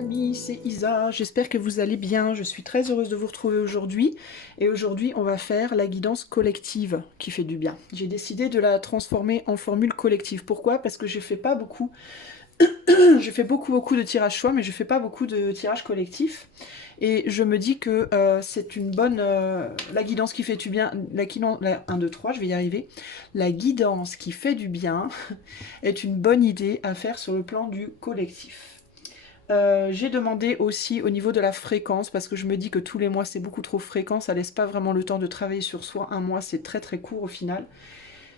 amis, c'est Isa, j'espère que vous allez bien, je suis très heureuse de vous retrouver aujourd'hui et aujourd'hui on va faire la guidance collective qui fait du bien. J'ai décidé de la transformer en formule collective. Pourquoi? Parce que je fais pas beaucoup, je fais beaucoup de tirages choix mais je fais pas beaucoup de tirages collectifs et je me dis que c'est une bonne, la guidance qui fait du bien, la 1, 2, 3, je vais y arriver, la guidance qui fait du bien est une bonne idée à faire sur le plan du collectif. J'ai demandé aussi au niveau de la fréquence, parce que je me dis que tous les mois c'est beaucoup trop fréquent, ça laisse pas vraiment le temps de travailler sur soi, un mois c'est très très court au final.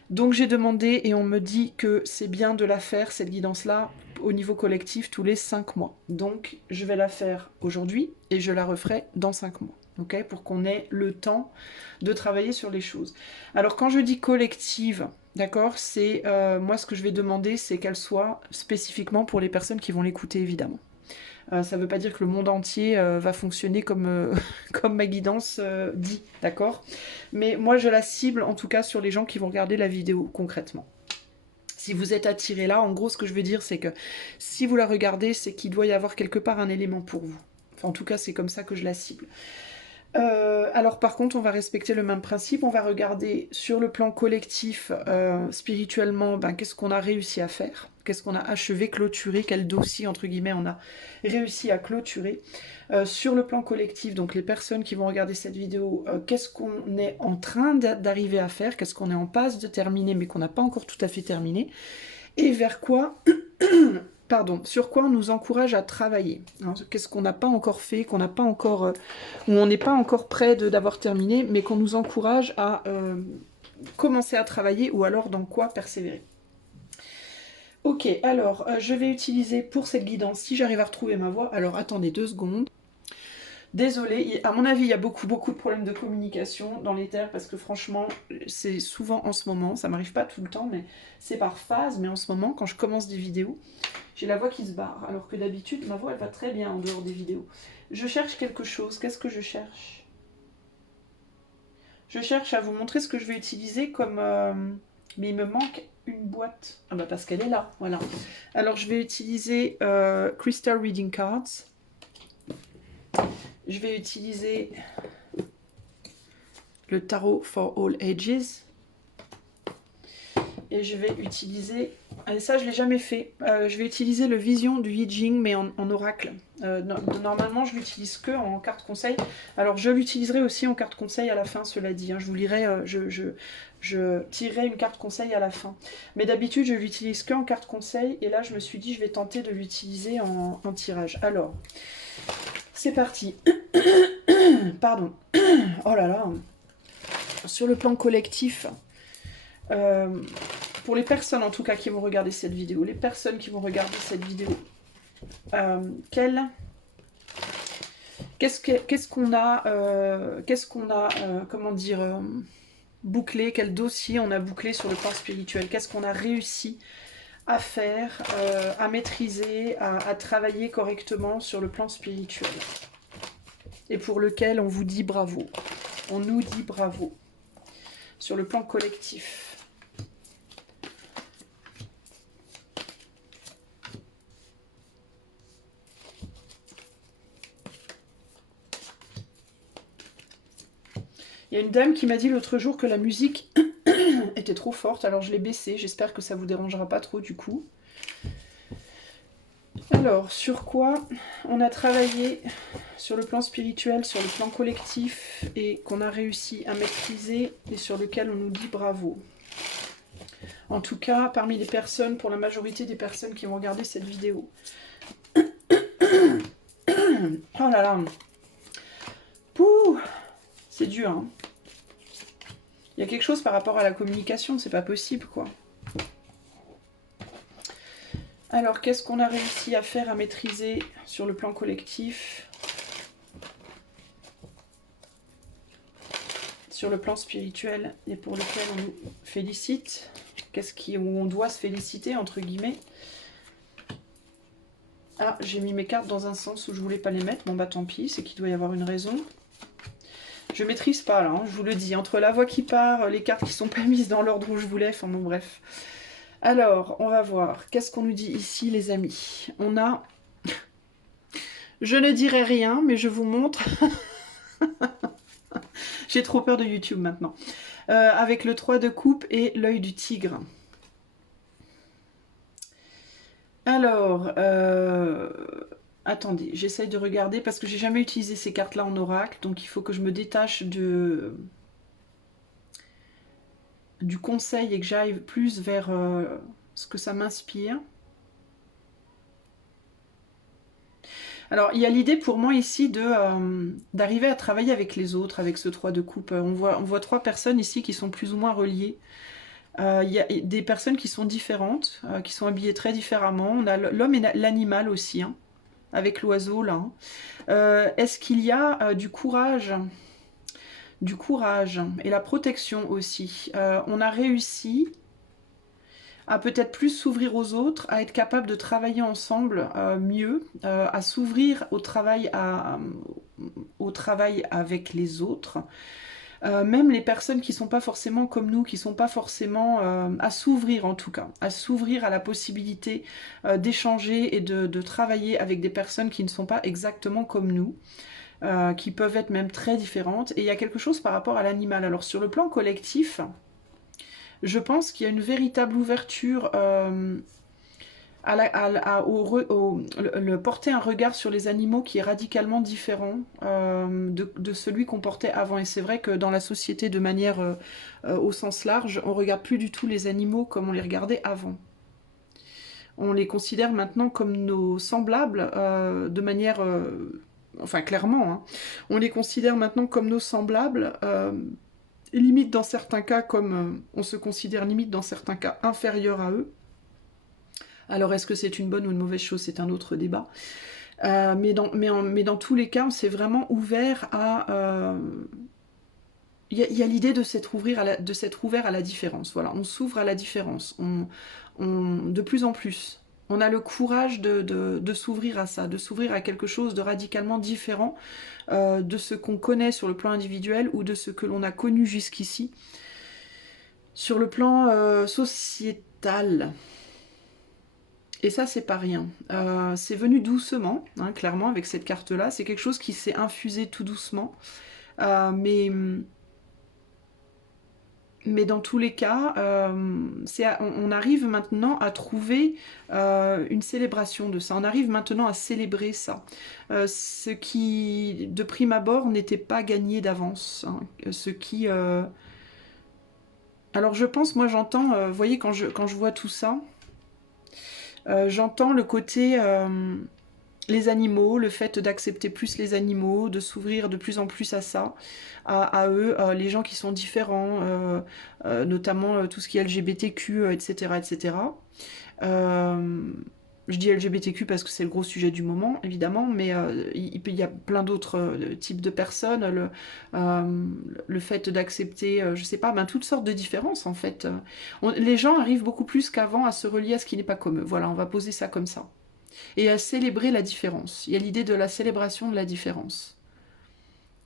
Donc j'ai demandé et on me dit que c'est bien de la faire, cette guidance-là, au niveau collectif tous les 5 mois. Donc je vais la faire aujourd'hui et je la referai dans 5 mois. Okay, pour qu'on ait le temps de travailler sur les choses. Alors quand je dis collective, d'accord, c'est moi ce que je vais demander, c'est qu'elle soit spécifiquement pour les personnes qui vont l'écouter évidemment. Ça ne veut pas dire que le monde entier va fonctionner comme, comme ma guidance dit, d'accord? Mais moi, je la cible en tout cas sur les gens qui vont regarder la vidéo concrètement. Si vous êtes attiré là, en gros, ce que je veux dire, c'est que si vous la regardez, c'est qu'il doit y avoir quelque part un élément pour vous. Enfin, en tout cas, c'est comme ça que je la cible. Alors par contre, on va respecter le même principe, on va regarder sur le plan collectif, spirituellement, ben, qu'est-ce qu'on a réussi à faire, qu'est-ce qu'on a achevé, clôturé, quel dossier, entre guillemets, on a réussi à clôturer. Sur le plan collectif, donc les personnes qui vont regarder cette vidéo, qu'est-ce qu'on est en train d'arriver à faire, qu'est-ce qu'on est en passe de terminer, mais qu'on n'a pas encore tout à fait terminé, et vers quoi... Pardon, sur quoi on nous encourage à travailler. Hein, qu'est-ce qu'on n'a pas encore fait, qu'on n'a pas encore, où on n'est pas encore prêt d'avoir terminé, mais qu'on nous encourage à commencer à travailler ou alors dans quoi persévérer. Ok, alors je vais utiliser pour cette guidance, si j'arrive à retrouver ma voix, alors attendez 2 secondes. Désolée, à mon avis, il y a beaucoup de problèmes de communication dans les terres parce que franchement, c'est souvent en ce moment, ça m'arrive pas tout le temps, mais c'est par phase, mais en ce moment, quand je commence des vidéos, j'ai la voix qui se barre, alors que d'habitude, ma voix, elle va très bien en dehors des vidéos. Je cherche quelque chose, qu'est-ce que je cherche? Je cherche à vous montrer ce que je vais utiliser comme... mais il me manque une boîte. Ah bah parce qu'elle est là, voilà. Alors je vais utiliser Crystal Reading Cards. Je vais utiliser le Tarot for All Ages. Et je vais utiliser... Et ça, je ne l'ai jamais fait. Je vais utiliser le Vision du I Ching, mais en oracle. Normalement, je l'utilise que en carte conseil. Alors, je l'utiliserai aussi en carte conseil à la fin, cela dit. Hein. Je vous lirai, je tirerai une carte conseil à la fin. Mais d'habitude, je l'utilise que en carte conseil. Et là, je me suis dit, je vais tenter de l'utiliser en tirage. Alors, c'est parti. Pardon. Oh là là. Sur le plan collectif... pour les personnes en tout cas qui vont regarder cette vidéo, les personnes qui vont regarder cette vidéo, qu'est-ce qu'on a, comment dire, bouclé, quel dossier on a bouclé sur le plan spirituel, qu'est-ce qu'on a réussi à faire, à maîtriser, à travailler correctement sur le plan spirituel, et pour lequel on vous dit bravo, on nous dit bravo, sur le plan collectif. Il y a une dame qui m'a dit l'autre jour que la musique était trop forte, alors je l'ai baissée. J'espère que ça ne vous dérangera pas trop du coup. Alors, sur quoi on a travaillé sur le plan spirituel, sur le plan collectif, et qu'on a réussi à maîtriser, et sur lequel on nous dit bravo. En tout cas, parmi les personnes, pour la majorité des personnes qui vont regarder cette vidéo. Oh là là. Pouh, c'est dur, hein. Il y a quelque chose par rapport à la communication, c'est pas possible, quoi. Alors, qu'est-ce qu'on a réussi à faire, à maîtriser sur le plan collectif? Sur le plan spirituel, et pour lequel on nous félicite. Où on doit se féliciter, entre guillemets. Ah, j'ai mis mes cartes dans un sens où je voulais pas les mettre. Bon, bah tant pis, c'est qu'il doit y avoir une raison. Je maîtrise pas là, hein, je vous le dis, entre la voix qui part, les cartes qui sont pas mises dans l'ordre où je voulais, enfin bon bref. Alors, on va voir, qu'est-ce qu'on nous dit ici les amis? On a Je ne dirai rien, mais je vous montre. J'ai trop peur de YouTube maintenant. Avec le 3 de coupe et l'œil du tigre. Alors, attendez, j'essaye de regarder parce que j'ai jamais utilisé ces cartes-là en oracle, donc il faut que je me détache du conseil et que j'aille plus vers ce que ça m'inspire. Alors, il y a l'idée pour moi ici d'arriver à travailler avec les autres, avec ce 3 de coupe. On voit trois personnes ici qui sont plus ou moins reliées. Il y a des personnes qui sont différentes, qui sont habillées très différemment. On a l'homme et l'animal aussi, hein, avec l'oiseau là. Hein. Est-ce qu'il y a du courage et la protection aussi. On a réussi à peut-être plus s'ouvrir aux autres, à être capable de travailler ensemble mieux, à s'ouvrir au travail avec les autres. Même les personnes qui ne sont pas forcément comme nous, qui ne sont pas forcément à s'ouvrir en tout cas, à s'ouvrir à la possibilité d'échanger et de travailler avec des personnes qui ne sont pas exactement comme nous. Qui peuvent être même très différentes. Et il y a quelque chose par rapport à l'animal. Alors sur le plan collectif, je pense qu'il y a une véritable ouverture le porter un regard sur les animaux qui est radicalement différent de celui qu'on portait avant. Et c'est vrai que dans la société, de manière au sens large, on ne regarde plus du tout les animaux comme on les regardait avant. On les considère maintenant comme nos semblables de manière... enfin clairement, hein. On les considère maintenant comme nos semblables, limite dans certains cas comme on se considère limite dans certains cas inférieur à eux. Alors est-ce que c'est une bonne ou une mauvaise chose, c'est un autre débat. Mais dans tous les cas, on s'est vraiment ouvert à... Il y a l'idée de s'être ouvert à la différence. Voilà, on s'ouvre à la différence. De plus en plus. On a le courage de s'ouvrir à ça, de s'ouvrir à quelque chose de radicalement différent de ce qu'on connaît sur le plan individuel ou de ce que l'on a connu jusqu'ici. Sur le plan sociétal. Et ça, c'est pas rien. C'est venu doucement, hein, clairement, avec cette carte-là. C'est quelque chose qui s'est infusé tout doucement. Mais dans tous les cas, on arrive maintenant à trouver une célébration de ça. On arrive maintenant à célébrer ça. Ce qui, de prime abord, n'était pas gagné d'avance. Hein. Ce qui... Alors je pense, moi j'entends, vous voyez, quand je vois tout ça, j'entends le côté... les animaux, le fait d'accepter plus les animaux, de s'ouvrir de plus en plus à ça, à eux, les gens qui sont différents, notamment tout ce qui est LGBTQ, etc. etc. Je dis LGBTQ parce que c'est le gros sujet du moment, évidemment, mais il y a plein d'autres types de personnes. Le fait d'accepter, je sais pas, ben, toutes sortes de différences, en fait. Les gens arrivent beaucoup plus qu'avant à se relier à ce qui n'est pas comme eux. Voilà, on va poser ça comme ça. Et à célébrer la différence. Il y a l'idée de la célébration de la différence,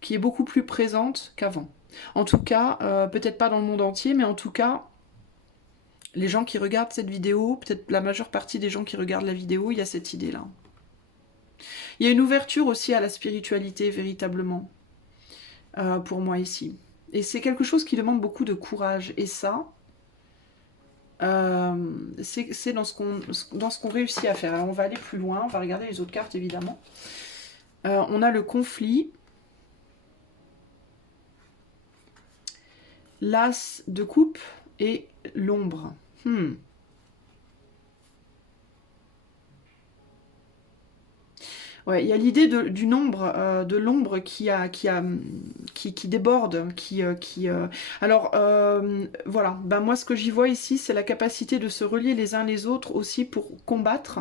qui est beaucoup plus présente qu'avant. En tout cas, peut-être pas dans le monde entier, mais en tout cas, les gens qui regardent cette vidéo, peut-être la majeure partie des gens qui regardent la vidéo, il y a cette idée-là. Il y a une ouverture aussi à la spiritualité, véritablement, pour moi ici. Et c'est quelque chose qui demande beaucoup de courage. Et ça, c'est dans ce qu'on réussit à faire. Alors on va aller plus loin, on va regarder les autres cartes évidemment. On a le conflit, l'as de coupe et l'ombre. Ouais, il y a l'idée du nombre, de l'ombre qui déborde, Alors, voilà, ben, moi ce que j'y vois ici, c'est la capacité de se relier les uns les autres aussi pour combattre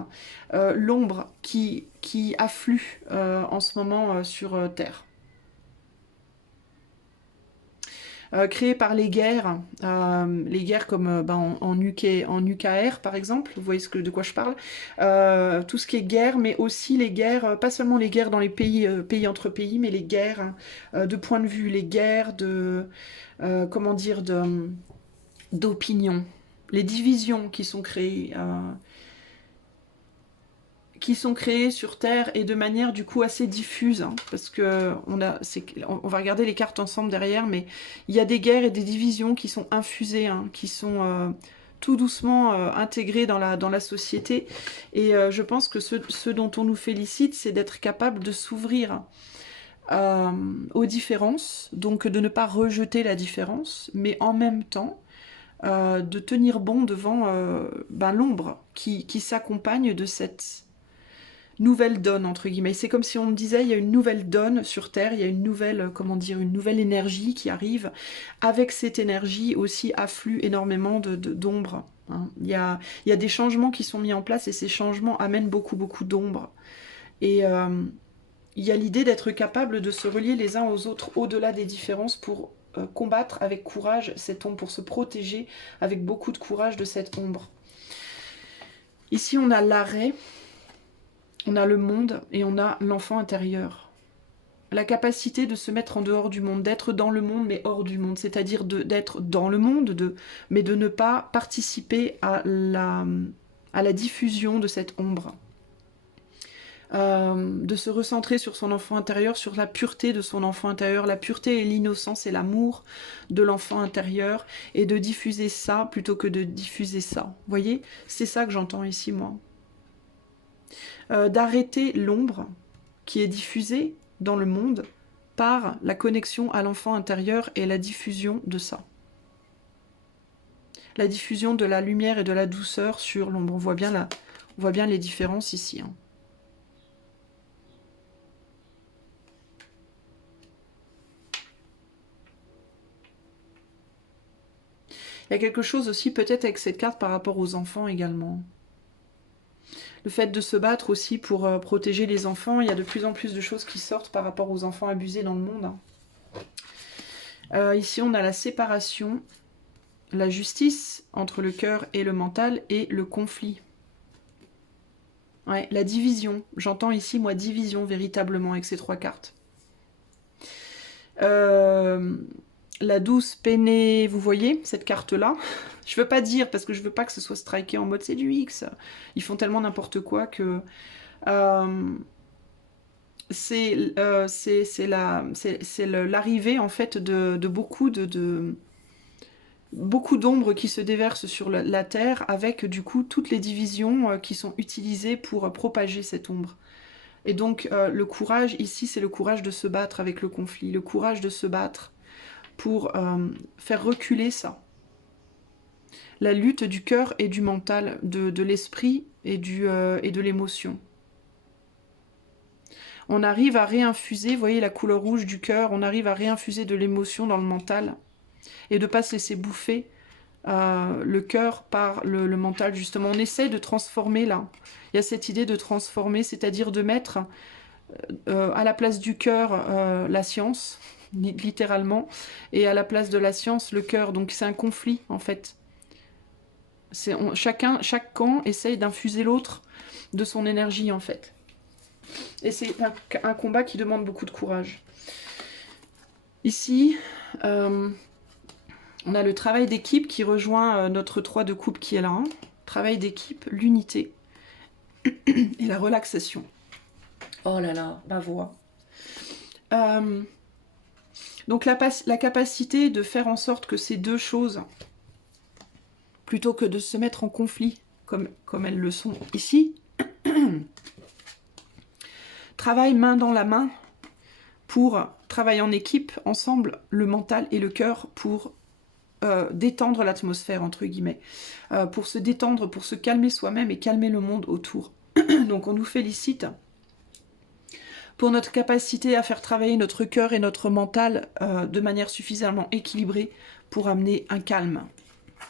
l'ombre qui afflue en ce moment sur Terre. Créées par les guerres comme en UKR par exemple, vous voyez de quoi je parle, tout ce qui est guerre, mais aussi les guerres, pas seulement les guerres dans les pays, pays entre pays, mais les guerres de point de vue, les guerres comment dire, d'opinion, les divisions qui sont créées, qui sont créées sur Terre et de manière du coup assez diffuse, hein, parce que on va regarder les cartes ensemble derrière, mais il y a des guerres et des divisions qui sont infusées, hein, qui sont tout doucement intégrées dans la société, et je pense que ce dont on nous félicite, c'est d'être capable de s'ouvrir aux différences, donc de ne pas rejeter la différence, mais en même temps de tenir bon devant l'ombre qui s'accompagne de cette nouvelle donne, entre guillemets. C'est comme si on me disait, il y a une nouvelle donne sur Terre, il y a une nouvelle, comment dire, une nouvelle énergie qui arrive. Avec cette énergie aussi afflue énormément d'ombre. Hein. Il y a des changements qui sont mis en place et ces changements amènent beaucoup, beaucoup d'ombre. Et il y a l'idée d'être capable de se relier les uns aux autres au-delà des différences pour combattre avec courage cette ombre, pour se protéger avec beaucoup de courage de cette ombre. Ici, on a l'arrêt, on a le monde et on a l'enfant intérieur. La capacité de se mettre en dehors du monde, d'être dans le monde mais hors du monde, c'est-à-dire d'être dans le monde, mais de ne pas participer à la diffusion de cette ombre. De se recentrer sur son enfant intérieur, sur la pureté de son enfant intérieur, la pureté et l'innocence et l'amour de l'enfant intérieur, et de diffuser ça plutôt que de diffuser ça. Vous voyez, c'est ça que j'entends ici, moi. D'arrêter l'ombre qui est diffusée dans le monde par la connexion à l'enfant intérieur et la diffusion de ça. La diffusion de la lumière et de la douceur sur l'ombre. On voit bien les différences ici, hein. Il y a quelque chose aussi peut-être avec cette carte par rapport aux enfants également. Le fait de se battre aussi pour protéger les enfants, il y a de plus en plus de choses qui sortent par rapport aux enfants abusés dans le monde. Ici on a la séparation, la justice entre le cœur et le mental et le conflit. Ouais, la division, j'entends ici moi division véritablement avec ces trois cartes. La douce peinée, vous voyez cette carte-là. Je veux pas dire parce que je veux pas que ce soit striké en mode c'est du X. Ils font tellement n'importe quoi que c'est l'arrivée en fait de beaucoup d'ombres qui se déversent sur la terre avec du coup toutes les divisions qui sont utilisées pour propager cette ombre. Et donc le courage ici c'est le courage de se battre avec le conflit, le courage de se battre pour faire reculer ça. La lutte du cœur et du mental, de l'esprit et de l'émotion. On arrive à réinfuser, vous voyez la couleur rouge du cœur, on arrive à réinfuser de l'émotion dans le mental et de ne pas se laisser bouffer le cœur par le mental justement. On essaie de transformer là. Il y a cette idée de transformer, c'est-à-dire de mettre à la place du cœur la science, littéralement, et à la place de la science le cœur. Donc c'est un conflit en fait. Chaque camp essaye d'infuser l'autre de son énergie en fait. Et c'est un combat qui demande beaucoup de courage. Ici, on a le travail d'équipe qui rejoint notre 3 de coupe qui est là. Hein. Travail d'équipe, l'unité et la relaxation. Oh là là, ma voix. Donc la capacité de faire en sorte que ces deux choses, plutôt que de se mettre en conflit comme elles le sont ici, travaillent main dans la main pour travailler en équipe, ensemble, le mental et le cœur pour détendre l'atmosphère, entre guillemets, pour se détendre, pour se calmer soi-même et calmer le monde autour. Donc on nous félicite pour notre capacité à faire travailler notre cœur et notre mental de manière suffisamment équilibrée pour amener un calme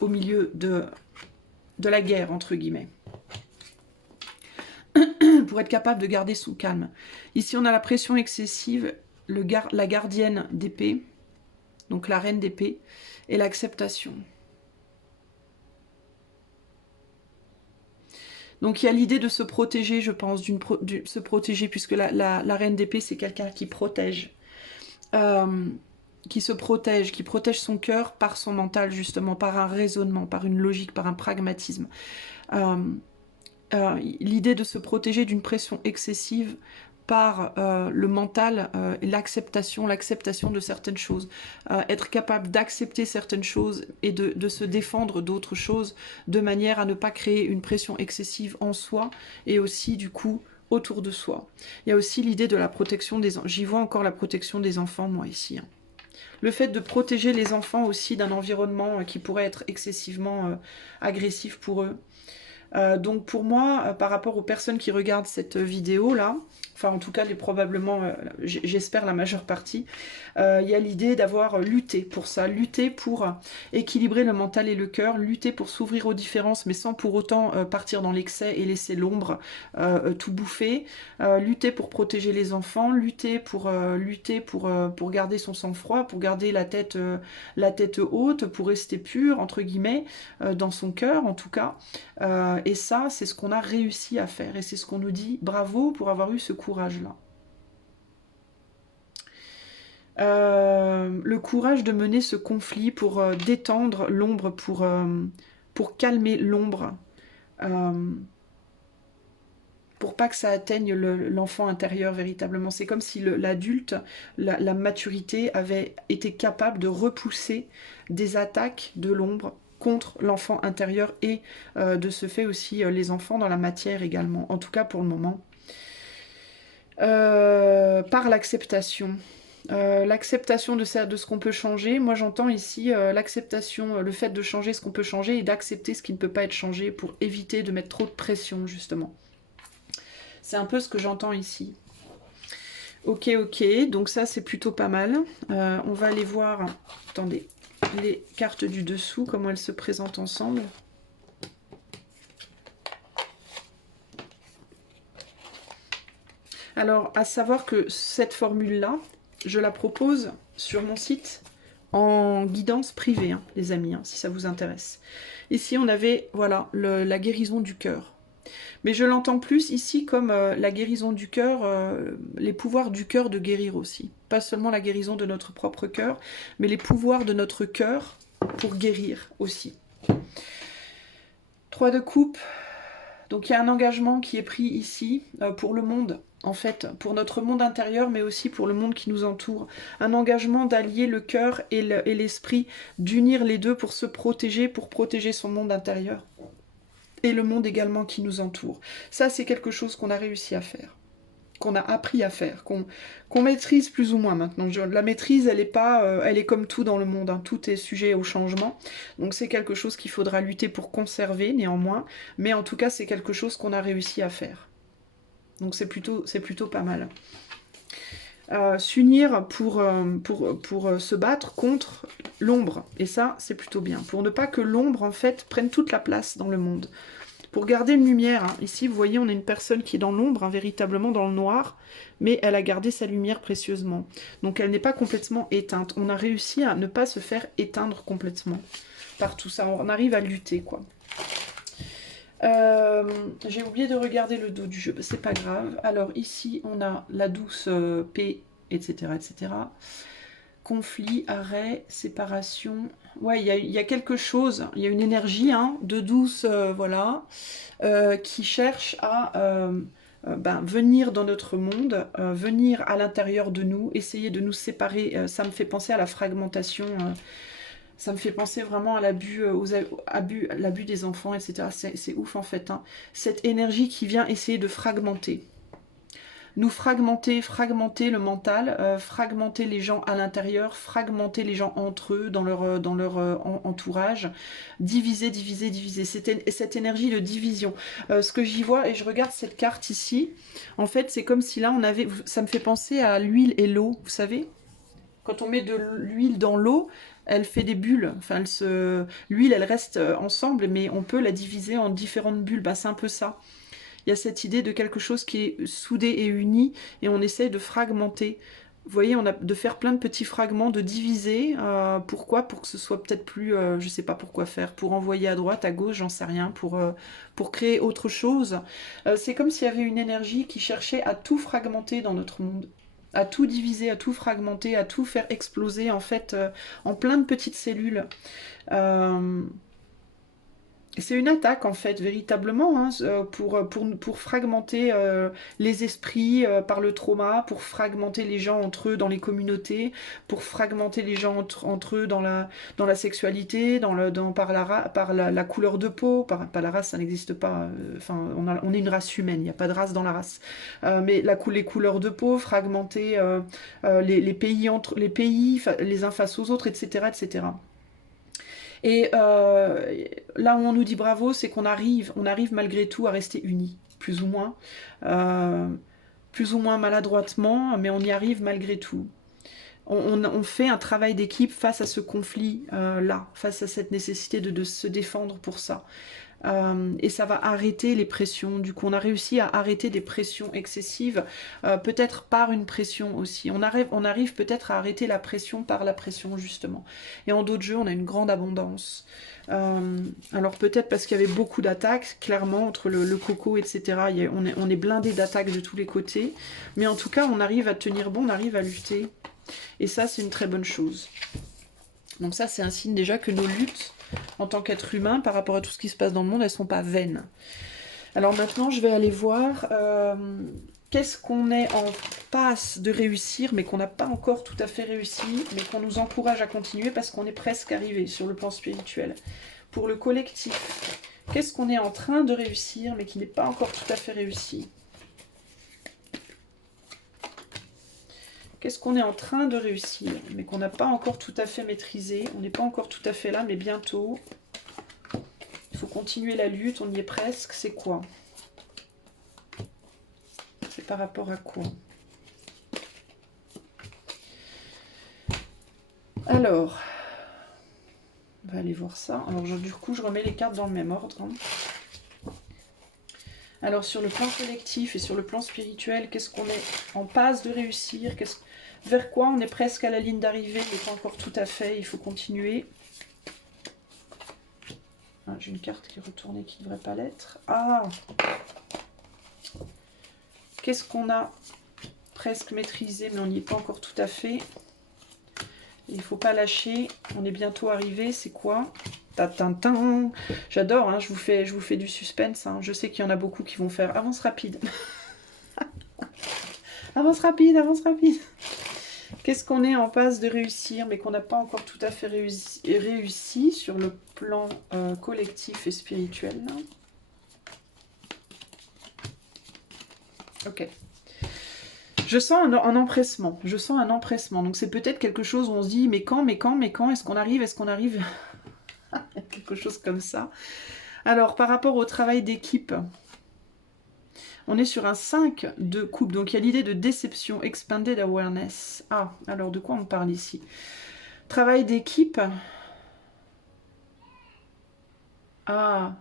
au milieu de la guerre, entre guillemets. Pour être capable de garder son calme. Ici, on a la pression excessive, la gardienne d'épée, donc la reine d'épée, et l'acceptation. Donc il y a l'idée de se protéger, je pense, se protéger, puisque la reine d'épée, c'est quelqu'un qui protège, qui se protège, qui protège son cœur par son mental, justement, par un raisonnement, par une logique, par un pragmatisme. l'idée de se protéger d'une pression excessive par le mental et l'acceptation de certaines choses. Être capable d'accepter certaines choses et de se défendre d'autres choses de manière à ne pas créer une pression excessive en soi et aussi du coup autour de soi. Il y a aussi l'idée de la protection des enfants. J'y vois encore la protection des enfants moi ici. Hein. Le fait de protéger les enfants aussi d'un environnement qui pourrait être excessivement agressif pour eux. Donc pour moi, par rapport aux personnes qui regardent cette vidéo-là, enfin en tout cas probablement, j'espère la majeure partie, il y a l'idée d'avoir lutté pour ça, lutter pour équilibrer le mental et le cœur, lutter pour s'ouvrir aux différences mais sans pour autant partir dans l'excès et laisser l'ombre tout bouffer, lutter pour protéger les enfants, lutter pour garder son sang-froid, pour garder la tête haute, pour rester pur, entre guillemets, dans son cœur en tout cas. Et ça, c'est ce qu'on a réussi à faire. Et c'est ce qu'on nous dit, bravo pour avoir eu ce courage-là. Le courage de mener ce conflit pour détendre l'ombre, pour calmer l'ombre, pour pas que ça atteigne l'enfant intérieur véritablement. C'est comme si l'adulte, la maturité avait été capable de repousser des attaques de l'ombre contre l'enfant intérieur et de ce fait aussi les enfants dans la matière également, en tout cas pour le moment. Par l'acceptation. L'acceptation de ce qu'on peut changer. Moi j'entends ici l'acceptation, le fait de changer ce qu'on peut changer et d'accepter ce qui ne peut pas être changé pour éviter de mettre trop de pression justement. C'est un peu ce que j'entends ici. Ok, donc ça c'est plutôt pas mal. On va aller voir, attendez, les cartes du dessous, comment elles se présentent ensemble. Alors, à savoir que cette formule-là, je la propose sur mon site en guidance privée, hein, les amis, hein, si ça vous intéresse. Ici, on avait, voilà, la guérison du cœur. Mais je l'entends plus ici comme la guérison du cœur, les pouvoirs du cœur de guérir aussi. Pas seulement la guérison de notre propre cœur, mais les pouvoirs de notre cœur pour guérir aussi. 3 de coupe. Donc il y a un engagement qui est pris ici pour le monde, en fait, pour notre monde intérieur, mais aussi pour le monde qui nous entoure. Un engagement d'allier le cœur et l'esprit, d'unir les deux pour se protéger, pour protéger son monde intérieur. Et le monde également qui nous entoure. Ça, c'est quelque chose qu'on a réussi à faire, qu'on a appris à faire, qu'on maîtrise plus ou moins maintenant. La maîtrise, elle est comme tout dans le monde, hein. Tout est sujet au changement. Donc c'est quelque chose qu'il faudra lutter pour conserver néanmoins, mais en tout cas c'est quelque chose qu'on a réussi à faire. Donc c'est plutôt pas mal. S'unir pour se battre contre l'ombre, et ça c'est plutôt bien, pour ne pas que l'ombre en fait prenne toute la place dans le monde. Pour garder une lumière, hein. Ici, vous voyez, on a une personne qui est dans l'ombre, hein, véritablement dans le noir, mais elle a gardé sa lumière précieusement. Donc elle n'est pas complètement éteinte. On a réussi à ne pas se faire éteindre complètement par tout ça. On arrive à lutter, quoi. J'ai oublié de regarder le dos du jeu, c'est pas grave. Alors ici, on a la douce paix, etc., etc. Conflit, arrêt, séparation. Ouais, il y a quelque chose, il y a une énergie hein, de douce, voilà, qui cherche à venir dans notre monde, venir à l'intérieur de nous, essayer de nous séparer. Ça me fait penser à la fragmentation, ça me fait penser vraiment à l'abus l'abus des enfants, etc. C'est ouf en fait. Hein. Cette énergie qui vient essayer de fragmenter. Nous fragmenter le mental, fragmenter les gens à l'intérieur, fragmenter les gens entre eux, dans leur entourage, diviser. Cette énergie de division. Ce que j'y vois, et je regarde cette carte ici, en fait c'est comme si là on avait, ça me fait penser à l'huile et l'eau, vous savez ? Quand on met de l'huile dans l'eau, elle fait des bulles. Enfin, l'huile, elle reste ensemble, mais on peut la diviser en différentes bulles. Bah, c'est un peu ça. Il y a cette idée de quelque chose qui est soudé et uni, et on essaie de fragmenter. Vous voyez, on a de faire plein de petits fragments, de diviser. Pourquoi ? Pour que ce soit peut-être plus... je ne sais pas pourquoi faire. Pour envoyer à droite, à gauche, j'en sais rien. Pour créer autre chose. C'est comme s'il y avait une énergie qui cherchait à tout fragmenter dans notre monde. À tout diviser, à tout fragmenter, à tout faire exploser, en fait, en plein de petites cellules. C'est une attaque en fait, véritablement, hein, pour fragmenter les esprits par le trauma, pour fragmenter les gens entre eux dans les communautés, pour fragmenter les gens entre eux dans la sexualité, par la couleur de peau, pas la race, ça n'existe pas, enfin on est une race humaine, il n'y a pas de race dans la race. Mais les couleurs de peau, fragmenter les pays les uns face aux autres, etc. etc. Et là où on nous dit bravo, c'est on arrive malgré tout à rester unis, euh, plus ou moins maladroitement, mais on y arrive malgré tout. On fait un travail d'équipe face à ce conflit-là, face à cette nécessité de se défendre pour ça. Et ça va arrêter les pressions. Du coup, on a réussi à arrêter des pressions excessives, peut-être par une pression aussi. On arrive peut-être à arrêter la pression par la pression, justement. Et en d'autres jeux, on a une grande abondance. Alors peut-être parce qu'il y avait beaucoup d'attaques, clairement, entre le coco, etc. On est blindé d'attaques de tous les côtés. Mais en tout cas, on arrive à tenir bon, on arrive à lutter. Et ça, c'est une très bonne chose. Donc ça, c'est un signe déjà que nos luttes, en tant qu'être humain, par rapport à tout ce qui se passe dans le monde, elles sont pas vaines. Alors maintenant, je vais aller voir qu'est-ce qu'on est en passe de réussir, mais qu'on n'a pas encore tout à fait réussi, mais qu'on nous encourage à continuer parce qu'on est presque arrivé sur le plan spirituel. Pour le collectif, qu'est-ce qu'on est en train de réussir, mais qui n'est pas encore tout à fait réussi? Qu'est-ce qu'on est en train de réussir, mais qu'on n'a pas encore tout à fait maîtrisé? On n'est pas encore tout à fait là, mais bientôt. Il faut continuer la lutte, on y est presque. C'est quoi? C'est par rapport à quoi? Alors, on va aller voir ça. Alors, du coup, je remets les cartes dans le même ordre. Alors, sur le plan collectif et sur le plan spirituel, qu'est-ce qu'on est en passe de réussir? Vers quoi on est presque à la ligne d'arrivée, mais pas encore tout à fait. Il faut continuer. Ah, j'ai une carte qui est retournée qui ne devrait pas l'être. Ah! Qu'est-ce qu'on a presque maîtrisé, mais on n'y est pas encore tout à fait. Il ne faut pas lâcher. On est bientôt arrivé. C'est quoi? Tatintin. J'adore, hein, je vous fais du suspense. Hein. Je sais qu'il y en a beaucoup qui vont faire avance rapide. Avance rapide, avance rapide. Qu'est-ce qu'on est en passe de réussir, mais qu'on n'a pas encore tout à fait réussi sur le plan collectif et spirituel? Ok. Je sens un empressement. Je sens un empressement. Donc c'est peut-être quelque chose où on se dit mais quand est-ce qu'on arrive? Est-ce qu'on arrive? Quelque chose comme ça. Alors par rapport au travail d'équipe, on est sur un 5 de coupe. Donc il y a l'idée de déception, expanded awareness. Ah, alors de quoi on parle ici? Travail d'équipe. Ah.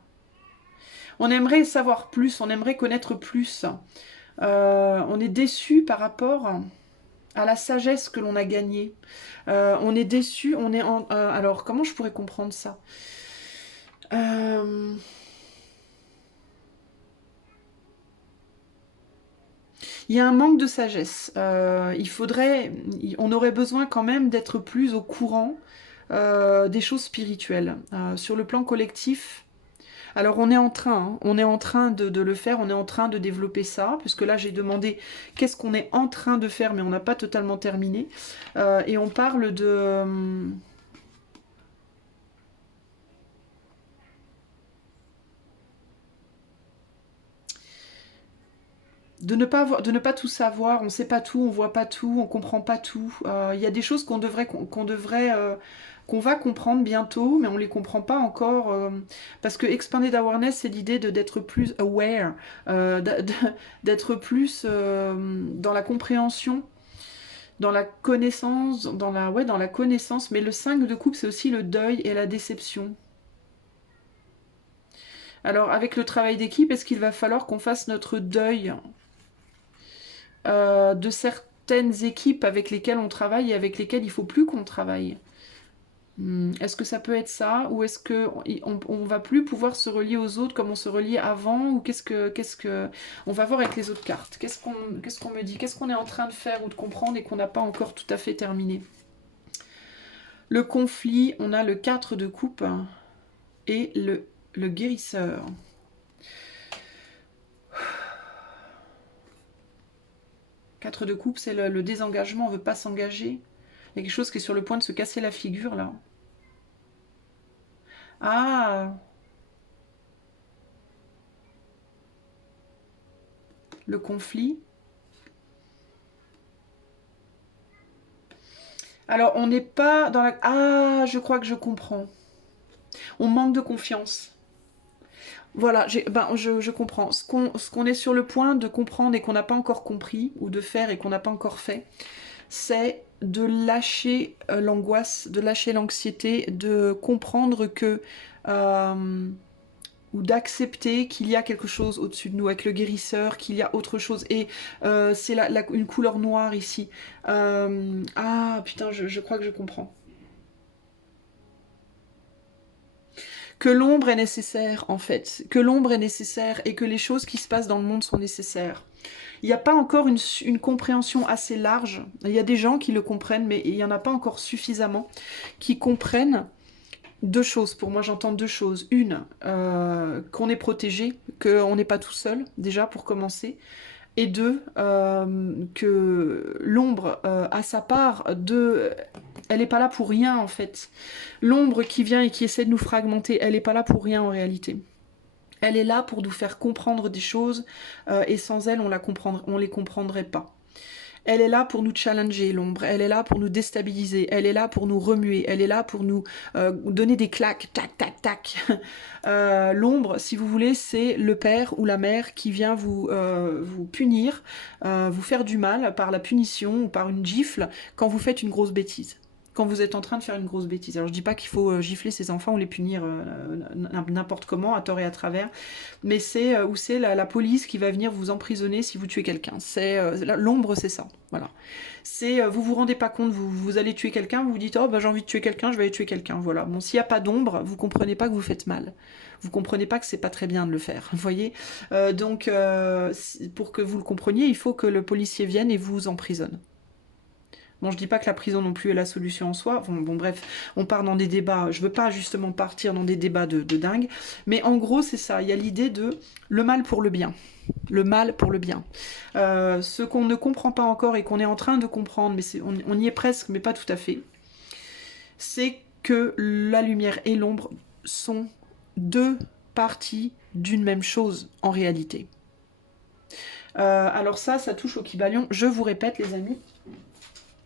On aimerait savoir plus, on aimerait connaître plus. On est déçu par rapport à la sagesse que l'on a gagnée. On est déçu, on est en... alors, comment je pourrais comprendre ça? Il y a un manque de sagesse. On aurait besoin quand même d'être plus au courant des choses spirituelles. Sur le plan collectif, alors on est en train de le faire, on est en train de développer ça, puisque là j'ai demandé qu'est-ce qu'on est en train de faire, mais on n'a pas totalement terminé. Et on parle de ne pas tout savoir, on ne sait pas tout, on voit pas tout, on comprend pas tout. Il y a des choses qu'on va comprendre bientôt, mais on les comprend pas encore parce que expanded awareness, c'est l'idée d'être plus aware, d'être plus dans la compréhension, dans la connaissance, dans la connaissance. Mais le 5 de coupe, c'est aussi le deuil et la déception. Alors, avec le travail d'équipe, est-ce qu'il va falloir qu'on fasse notre deuil de certaines équipes avec lesquelles on travaille et avec lesquelles il ne faut plus qu'on travaille? Est-ce que ça peut être ça? Ou est-ce qu'on va plus pouvoir se relier aux autres comme on se reliait avant? Ou qu'est-ce que... On va voir avec les autres cartes. Qu'est-ce qu'on me dit? Qu'est-ce qu'on est en train de faire ou de comprendre et qu'on n'a pas encore tout à fait terminé? Le conflit, on a le 4 de coupe et le Le guérisseur. Quatre de coupe, c'est le désengagement, on ne veut pas s'engager. Il y a quelque chose qui est sur le point de se casser la figure, là. Ah, le conflit. Alors, on n'est pas dans la... Ah, je crois que je comprends. On manque de confiance. Voilà, je comprends. Ce qu'on est sur le point de comprendre et qu'on n'a pas encore compris, ou de faire et qu'on n'a pas encore fait, c'est de lâcher l'angoisse, de lâcher l'anxiété, de comprendre que... ou d'accepter qu'il y a quelque chose au-dessus de nous, avec le guérisseur, qu'il y a autre chose. Et c'est une couleur noire ici. Ah, putain, je crois que je comprends. Que l'ombre est nécessaire, en fait. Que l'ombre est nécessaire et que les choses qui se passent dans le monde sont nécessaires. Il n'y a pas encore une compréhension assez large. Il y a des gens qui le comprennent, mais il n'y en a pas encore suffisamment qui comprennent deux choses. Pour moi, j'entends deux choses. Une, qu'on est protégé, qu'on n'est pas tout seul, déjà, pour commencer. Et deux, que l'ombre a sa part de... Elle n'est pas là pour rien, en fait. L'ombre qui vient et qui essaie de nous fragmenter, elle n'est pas là pour rien, en réalité. Elle est là pour nous faire comprendre des choses, et sans elle, on les comprendrait pas. Elle est là pour nous challenger, l'ombre. Elle est là pour nous déstabiliser. Elle est là pour nous remuer. Elle est là pour nous donner des claques. Tac, tac, tac. L'ombre, si vous voulez, c'est le père ou la mère qui vient vous punir, vous faire du mal par la punition ou par une gifle quand vous faites une grosse bêtise. Quand vous êtes en train de faire une grosse bêtise. Alors je dis pas qu'il faut gifler ses enfants ou les punir n'importe comment, à tort et à travers, mais c'est où c'est la police qui va venir vous emprisonner si vous tuez quelqu'un. C'est l'ombre, c'est ça. Voilà. C'est vous vous rendez pas compte, vous allez tuer quelqu'un, vous vous dites oh bah j'ai envie de tuer quelqu'un, je vais aller tuer quelqu'un. Voilà. Bon, s'il n'y a pas d'ombre, vous comprenez pas que vous faites mal. Vous comprenez pas que c'est pas très bien de le faire. Vous voyez. Donc pour que vous le compreniez, il faut que le policier vienne et vous emprisonne. Bon, je dis pas que la prison non plus est la solution en soi. Bon, bref, on part dans des débats. Je veux pas justement partir dans des débats de dingue. Mais en gros, c'est ça. Il y a l'idée de le mal pour le bien. Le mal pour le bien. Ce qu'on ne comprend pas encore et qu'on est en train de comprendre, mais on y est presque, mais pas tout à fait, c'est que la lumière et l'ombre sont deux parties d'une même chose en réalité. Alors ça touche au Kybalion. Je vous répète, les amis.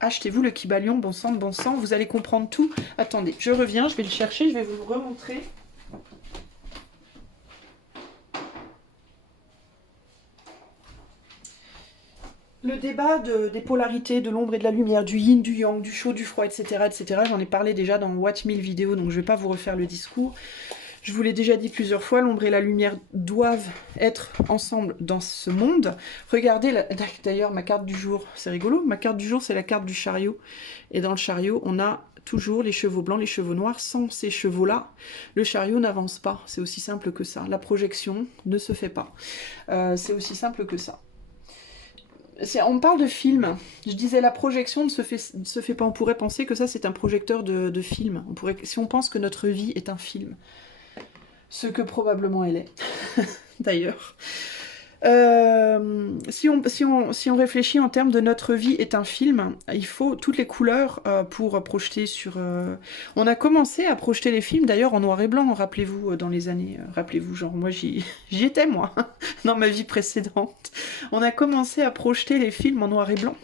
Achetez-vous le Kybalion, bon sang, vous allez comprendre tout. Attendez, je reviens, je vais le chercher, je vais vous le remontrer. Le débat des polarités, de l'ombre et de la lumière, du yin, du yang, du chaud, du froid, etc. etc. J'en ai parlé déjà dans Watch 1000 vidéos, donc je ne vais pas vous refaire le discours. Je vous l'ai déjà dit plusieurs fois, l'ombre et la lumière doivent être ensemble dans ce monde. Regardez, d'ailleurs, ma carte du jour, c'est rigolo, ma carte du jour, c'est la carte du chariot. Et dans le chariot, on a toujours les chevaux blancs, les chevaux noirs. Sans ces chevaux-là, le chariot n'avance pas. C'est aussi simple que ça. La projection ne se fait pas. C'est aussi simple que ça. On parle de film. Je disais la projection ne se fait pas. On pourrait penser que ça, c'est un projecteur de film. Si on pense que notre vie est un film, ce que probablement elle est, d'ailleurs. Si on réfléchit en termes de notre vie est un film, il faut toutes les couleurs pour projeter sur... On a commencé à projeter les films d'ailleurs en noir et blanc, rappelez-vous, dans les années... rappelez-vous, genre moi j'y étais moi, dans ma vie précédente. On a commencé à projeter les films en noir et blanc.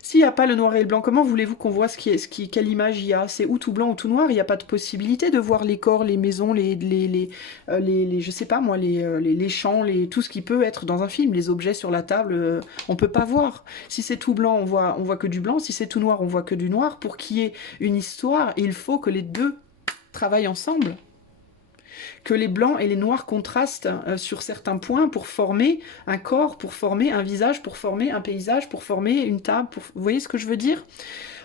S'il n'y a pas le noir et le blanc, comment voulez-vous qu'on voit quelle image il y a? C'est ou tout blanc ou tout noir, il n'y a pas de possibilité de voir les corps, les maisons, je sais pas moi, les champs, tout ce qui peut être dans un film, les objets sur la table, on peut pas voir. Si c'est tout blanc, on voit que du blanc, si c'est tout noir, on voit que du noir. Pour qu'il y ait une histoire, il faut que les deux travaillent ensemble. Que les blancs et les noirs contrastent sur certains points pour former un corps, pour former un visage, pour former un paysage, pour former une table. Vous voyez ce que je veux dire?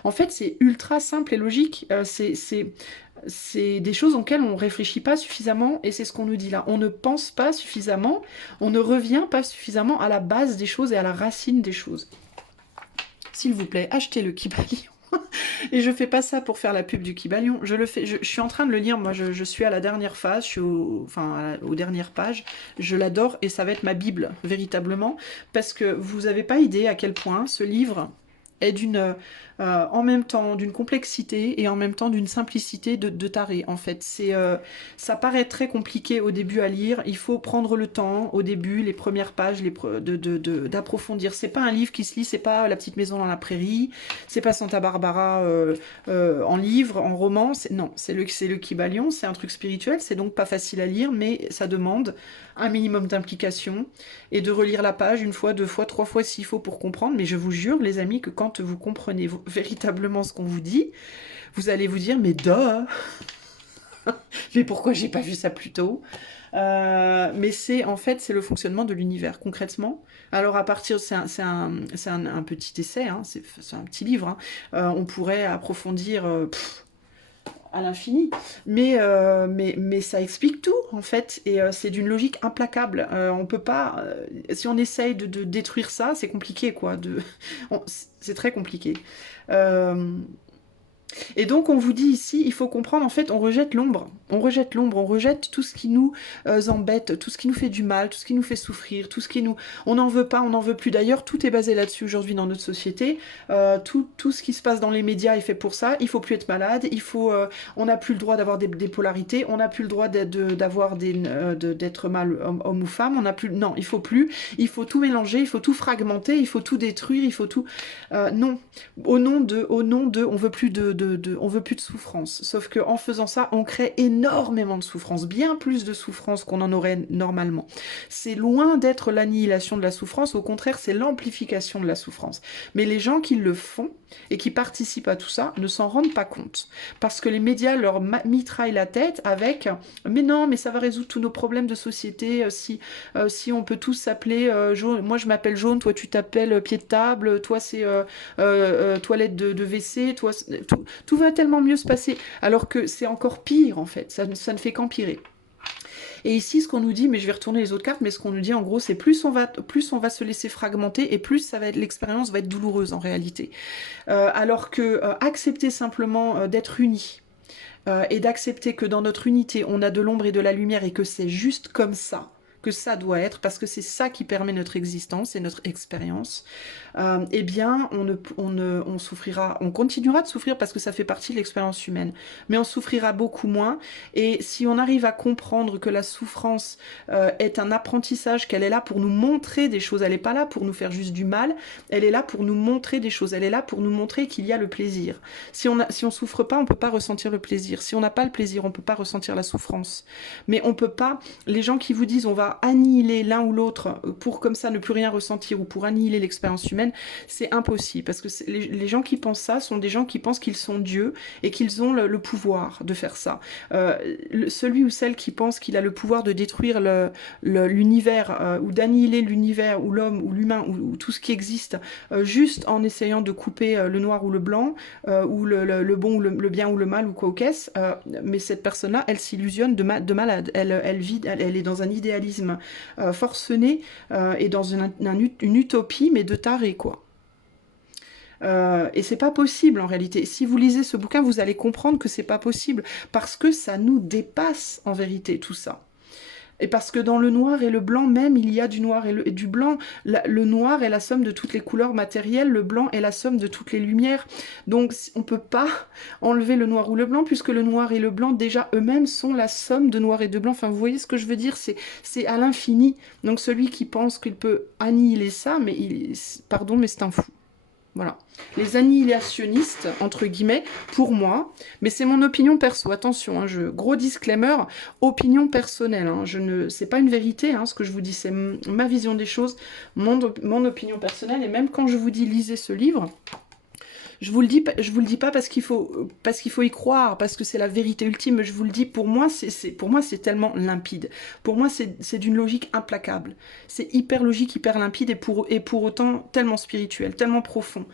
En fait, c'est ultra simple et logique. C'est des choses auxquelles on ne réfléchit pas suffisamment et c'est ce qu'on nous dit là. On ne pense pas suffisamment, on ne revient pas suffisamment à la base des choses et à la racine des choses. S'il vous plaît, achetez le Kybalion. Et je fais pas ça pour faire la pub du Kybalion. Je le fais. Je suis en train de le lire. Moi, je suis à la dernière phase. Je suis aux dernières pages. Je l'adore et ça va être ma Bible véritablement parce que vous avez pas idée à quel point ce livre est en même temps d'une complexité et en même temps d'une simplicité de taré en fait. Ça paraît très compliqué au début à lire, il faut prendre le temps au début, les premières pages d'approfondir. C'est pas un livre qui se lit, c'est pas La petite maison dans la prairie, c'est pas Santa Barbara en livre, en roman, non, c'est le Kybalion, c'est un truc spirituel, c'est donc pas facile à lire, mais ça demande un minimum d'implication et de relire la page une fois, deux fois, trois fois s'il faut pour comprendre. Mais je vous jure, les amis, que quand vous comprenez véritablement ce qu'on vous dit, vous allez vous dire, mais duh, mais pourquoi j'ai pas vu ça plus tôt? Mais en fait, c'est le fonctionnement de l'univers, concrètement. Alors à partir, c'est un petit essai, hein, c'est un petit livre, hein. On pourrait approfondir à l'infini, mais ça explique tout en fait, et c'est d'une logique implacable. On peut pas, si on essaye de détruire ça, c'est compliqué quoi. C'est très compliqué. Euh, et donc on vous dit ici, il faut comprendre, en fait, on rejette l'ombre. On rejette l'ombre, on rejette tout ce qui nous embête, tout ce qui nous fait du mal, tout ce qui nous fait souffrir, tout ce qui nous... On n'en veut pas, on n'en veut plus. D'ailleurs, tout est basé là-dessus aujourd'hui dans notre société. Tout ce qui se passe dans les médias est fait pour ça. Il faut plus être malade, on n'a plus le droit d'avoir des polarités, on n'a plus le droit d'être mal homme ou femme, on n'a plus... Non, il faut plus. Il faut tout mélanger, il faut tout fragmenter, il faut tout détruire, il faut tout... non. Au nom de, on veut plus on veut plus de souffrance. Sauf que en faisant ça, on crée énormément de souffrance, bien plus de souffrance qu'on en aurait normalement. C'est loin d'être l'annihilation de la souffrance, au contraire, c'est l'amplification de la souffrance. Mais les gens qui le font et qui participent à tout ça ne s'en rendent pas compte. Parce que les médias leur mitraillent la tête avec « Mais non, mais ça va résoudre tous nos problèmes de société, si on peut tous s'appeler jaune. Moi je m'appelle jaune, toi tu t'appelles pied de table, toi c'est toilette de WC, toi tout va tellement mieux se passer. » Alors que c'est encore pire en fait, ça ne fait qu'empirer. Et ici, ce qu'on nous dit, mais je vais retourner les autres cartes, mais ce qu'on nous dit en gros, c'est plus on va se laisser fragmenter et plus l'expérience va être douloureuse en réalité. Alors que accepter simplement d'être unis, et d'accepter que dans notre unité, on a de l'ombre et de la lumière et que c'est juste comme ça que ça doit être, parce que c'est ça qui permet notre existence et notre expérience, eh bien, on souffrira, on continuera de souffrir parce que ça fait partie de l'expérience humaine, mais on souffrira beaucoup moins, et si on arrive à comprendre que la souffrance est un apprentissage, qu'elle est là pour nous montrer des choses, elle n'est pas là pour nous faire juste du mal, elle est là pour nous montrer des choses, elle est là pour nous montrer qu'il y a le plaisir. Si on souffre pas, on peut pas ressentir le plaisir. Si on n'a pas le plaisir, on peut pas ressentir la souffrance. Mais on peut pas, les gens qui vous disent on va annihiler l'un ou l'autre pour comme ça ne plus rien ressentir ou pour annihiler l'expérience humaine, c'est impossible, parce que les gens qui pensent ça sont des gens qui pensent qu'ils sont Dieu et qu'ils ont le pouvoir de faire ça. Celui ou celle qui pense qu'il a le pouvoir de détruire l'univers ou d'annihiler l'univers ou l'homme ou l'humain ou tout ce qui existe juste en essayant de couper le noir ou le blanc ou le bon ou le bien ou le mal ou quoi qu'est-ce, mais cette personne-là, elle s'illusionne de malade. Elle est dans un idéalisme forcené et dans une utopie, mais de taré, quoi. Et c'est pas possible en réalité. Si vous lisez ce bouquin, vous allez comprendre que c'est pas possible, parce que ça nous dépasse en vérité tout ça. Et parce que dans le noir et le blanc même, il y a du noir et du blanc. Le noir est la somme de toutes les couleurs matérielles, le blanc est la somme de toutes les lumières. Donc on ne peut pas enlever le noir ou le blanc, puisque le noir et le blanc, déjà eux-mêmes, sont la somme de noir et de blanc. Enfin, vous voyez ce que je veux dire, c'est à l'infini. Donc celui qui pense qu'il peut annihiler ça, mais pardon, mais c'est un fou. Voilà. Les annihilationnistes, entre guillemets, pour moi, mais c'est mon opinion perso, attention, hein, gros disclaimer, opinion personnelle, hein, c'est pas une vérité, hein, ce que je vous dis, c'est ma vision des choses, mon opinion personnelle, et même quand je vous dis lisez ce livre, je vous le dis pas parce qu'il faut y croire, parce que c'est la vérité ultime. Je vous le dis, pour moi c'est tellement limpide. Pour moi c'est d'une logique implacable. C'est hyper logique, hyper limpide et pour autant tellement spirituel, tellement profond.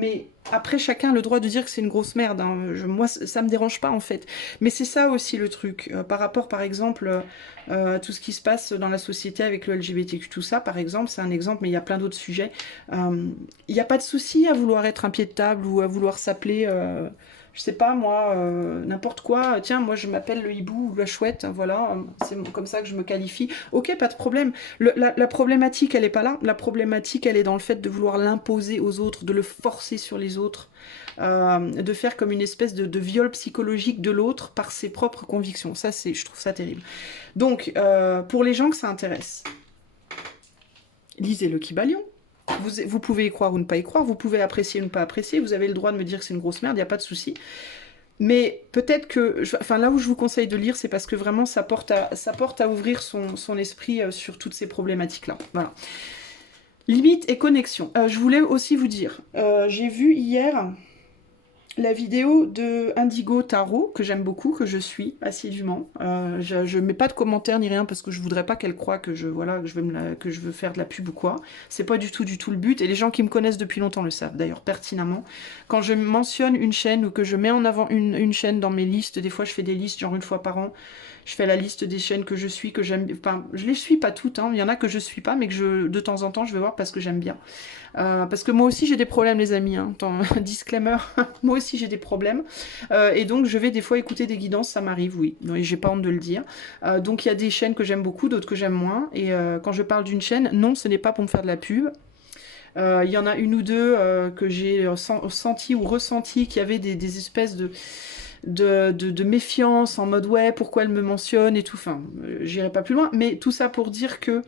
Mais après, chacun a le droit de dire que c'est une grosse merde. Hein. Moi, ça me dérange pas en fait. Mais c'est ça aussi le truc. Par rapport, par exemple, à tout ce qui se passe dans la société avec le LGBTQ, tout ça, par exemple, c'est un exemple, mais il y a plein d'autres sujets. Il n'y a pas de souci à vouloir être un pied de table ou à vouloir s'appeler, je sais pas moi, n'importe quoi. Tiens, moi je m'appelle le hibou ou la chouette, voilà, c'est comme ça que je me qualifie. Ok, pas de problème. La problématique, elle est pas là. La problématique, elle est dans le fait de vouloir l'imposer aux autres, de le forcer sur les autres, de faire comme une espèce de viol psychologique de l'autre par ses propres convictions. Ça, je trouve ça terrible. Donc, pour les gens que ça intéresse, lisez le Kybalion. Vous pouvez y croire ou ne pas y croire, vous pouvez apprécier ou ne pas apprécier, vous avez le droit de me dire que c'est une grosse merde, il n'y a pas de souci. Mais peut-être que, enfin là où je vous conseille de lire, c'est parce que vraiment ça porte à ouvrir son esprit sur toutes ces problématiques-là. Voilà. Limite et connexion. Je voulais aussi vous dire, j'ai vu hier la vidéo de Indigo Tarot, que j'aime beaucoup, que je suis assidûment. Je mets pas de commentaires ni rien parce que je voudrais pas qu'elle croie que que je veux faire de la pub ou quoi. C'est pas du tout le but. Et les gens qui me connaissent depuis longtemps le savent d'ailleurs pertinemment. Quand je mentionne une chaîne ou que je mets en avant une chaîne dans mes listes, des fois je fais des listes genre une fois par an. Je fais la liste des chaînes que je suis, que j'aime. Enfin, je les suis pas toutes, hein. Il y en a que je suis pas, mais que de temps en temps, je vais voir parce que j'aime bien. Parce que moi aussi j'ai des problèmes, les amis. Hein. Disclaimer, moi aussi j'ai des problèmes. Et donc je vais des fois écouter des guidances, ça m'arrive, oui. Et j'ai pas honte de le dire. Donc il y a des chaînes que j'aime beaucoup, d'autres que j'aime moins. Et quand je parle d'une chaîne, non, ce n'est pas pour me faire de la pub. Il y en a une ou deux que j'ai senti ou ressenti qu'il y avait des espèces de méfiance en mode ouais, pourquoi elle me mentionne et tout. Enfin, j'irai pas plus loin. Mais tout ça pour dire que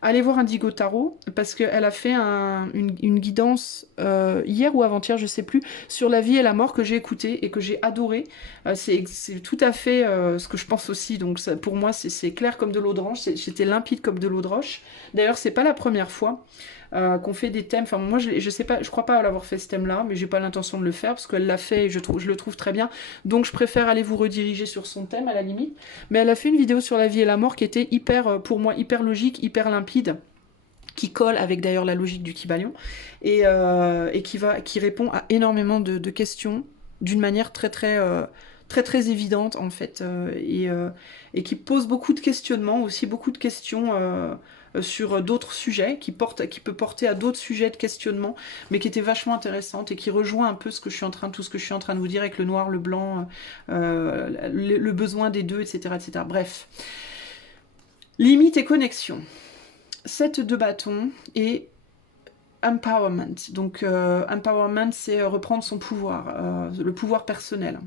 allez voir Indigo Tarot parce qu'elle a fait une guidance hier ou avant-hier, je sais plus, sur la vie et la mort que j'ai écouté et que j'ai adoré. C'est tout à fait ce que je pense aussi. Donc ça, pour moi, c'est clair comme de l'eau de roche. C'était limpide comme de l'eau de roche. D'ailleurs, c'est pas la première fois. Qu'on fait des thèmes, enfin moi je sais pas, je crois pas l'avoir fait ce thème là, mais j'ai pas l'intention de le faire parce qu'elle l'a fait et je le trouve très bien, donc je préfère aller vous rediriger sur son thème à la limite. Mais elle a fait une vidéo sur la vie et la mort qui était hyper, pour moi, hyper logique, hyper limpide, qui colle avec d'ailleurs la logique du Kybalion et qui répond à énormément de questions d'une manière très évidente en fait, et qui pose beaucoup de questionnements, aussi beaucoup de questions sur d'autres sujets, qui peut porter à d'autres sujets de questionnement, mais qui était vachement intéressante et qui rejoint un peu tout ce que je suis en train de vous dire avec le noir, le blanc, le besoin des deux, etc., etc. Bref. Limite et connexion. 7 de bâton et empowerment. Donc, empowerment, c'est reprendre son pouvoir, le pouvoir personnel.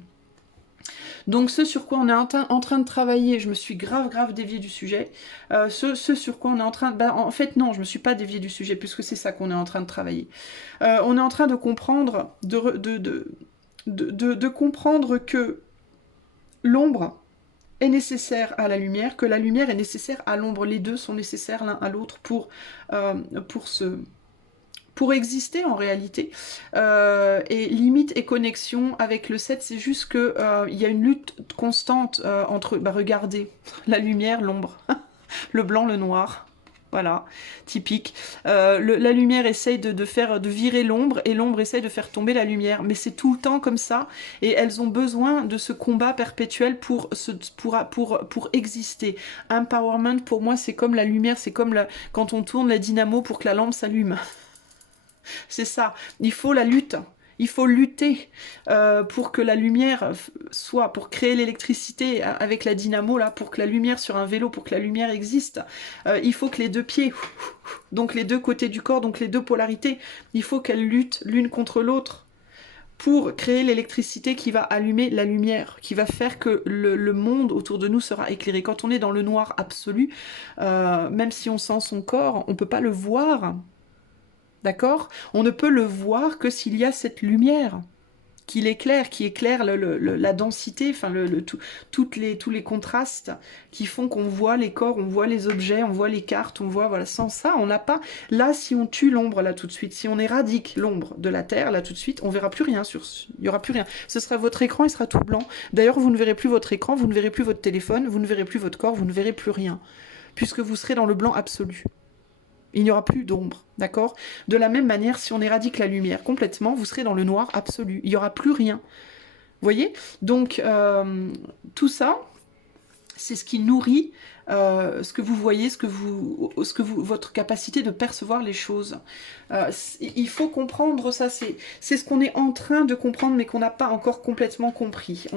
Donc ce sur quoi on est en train de travailler, je me suis grave déviée du sujet, ce sur quoi on est en train... en fait non, je me suis pas déviée du sujet, puisque c'est ça qu'on est en train de travailler. On est en train de comprendre, de comprendre que l'ombre est nécessaire à la lumière, que la lumière est nécessaire à l'ombre. Les deux sont nécessaires l'un à l'autre pour exister en réalité. Et limite et connexion avec le 7, c'est juste que il y a une lutte constante entre, regardez, la lumière, l'ombre, le blanc, le noir. Voilà, typique. La lumière essaye de virer l'ombre et l'ombre essaye de faire tomber la lumière. Mais c'est tout le temps comme ça. Et elles ont besoin de ce combat perpétuel pour exister. Empowerment, pour moi, c'est comme la lumière, c'est comme quand on tourne la dynamo pour que la lampe s'allume. C'est ça, il faut la lutte. Il faut lutter pour que la lumière soit, pour créer l'électricité avec la dynamo, là, pour que la lumière sur un vélo, pour que la lumière existe. Il faut que les deux pieds, donc les deux côtés du corps, donc les deux polarités, il faut qu'elles luttent l'une contre l'autre pour créer l'électricité qui va allumer la lumière, qui va faire que le monde autour de nous sera éclairé. Quand on est dans le noir absolu, même si on sent son corps, on ne peut pas le voir. D'accord? On ne peut le voir que s'il y a cette lumière qui l'éclaire, qui éclaire la densité, enfin tous les contrastes qui font qu'on voit les corps, on voit les objets, on voit les cartes, on voit, voilà, sans ça, on n'a pas... Là, si on tue l'ombre, là, tout de suite, si on éradique l'ombre de la Terre, là, tout de suite, on verra plus rien, il y aura plus rien. Ce sera votre écran, il sera tout blanc. D'ailleurs, vous ne verrez plus votre écran, vous ne verrez plus votre téléphone, vous ne verrez plus votre corps, vous ne verrez plus rien, puisque vous serez dans le blanc absolu. Il n'y aura plus d'ombre, d'accord? De la même manière, si on éradique la lumière complètement, vous serez dans le noir absolu. Il n'y aura plus rien. Vous voyez? Donc, tout ça, c'est ce qui nourrit ce que vous voyez, votre capacité de percevoir les choses. Il faut comprendre ça, c'est ce qu'on est en train de comprendre, mais qu'on n'a pas encore complètement compris.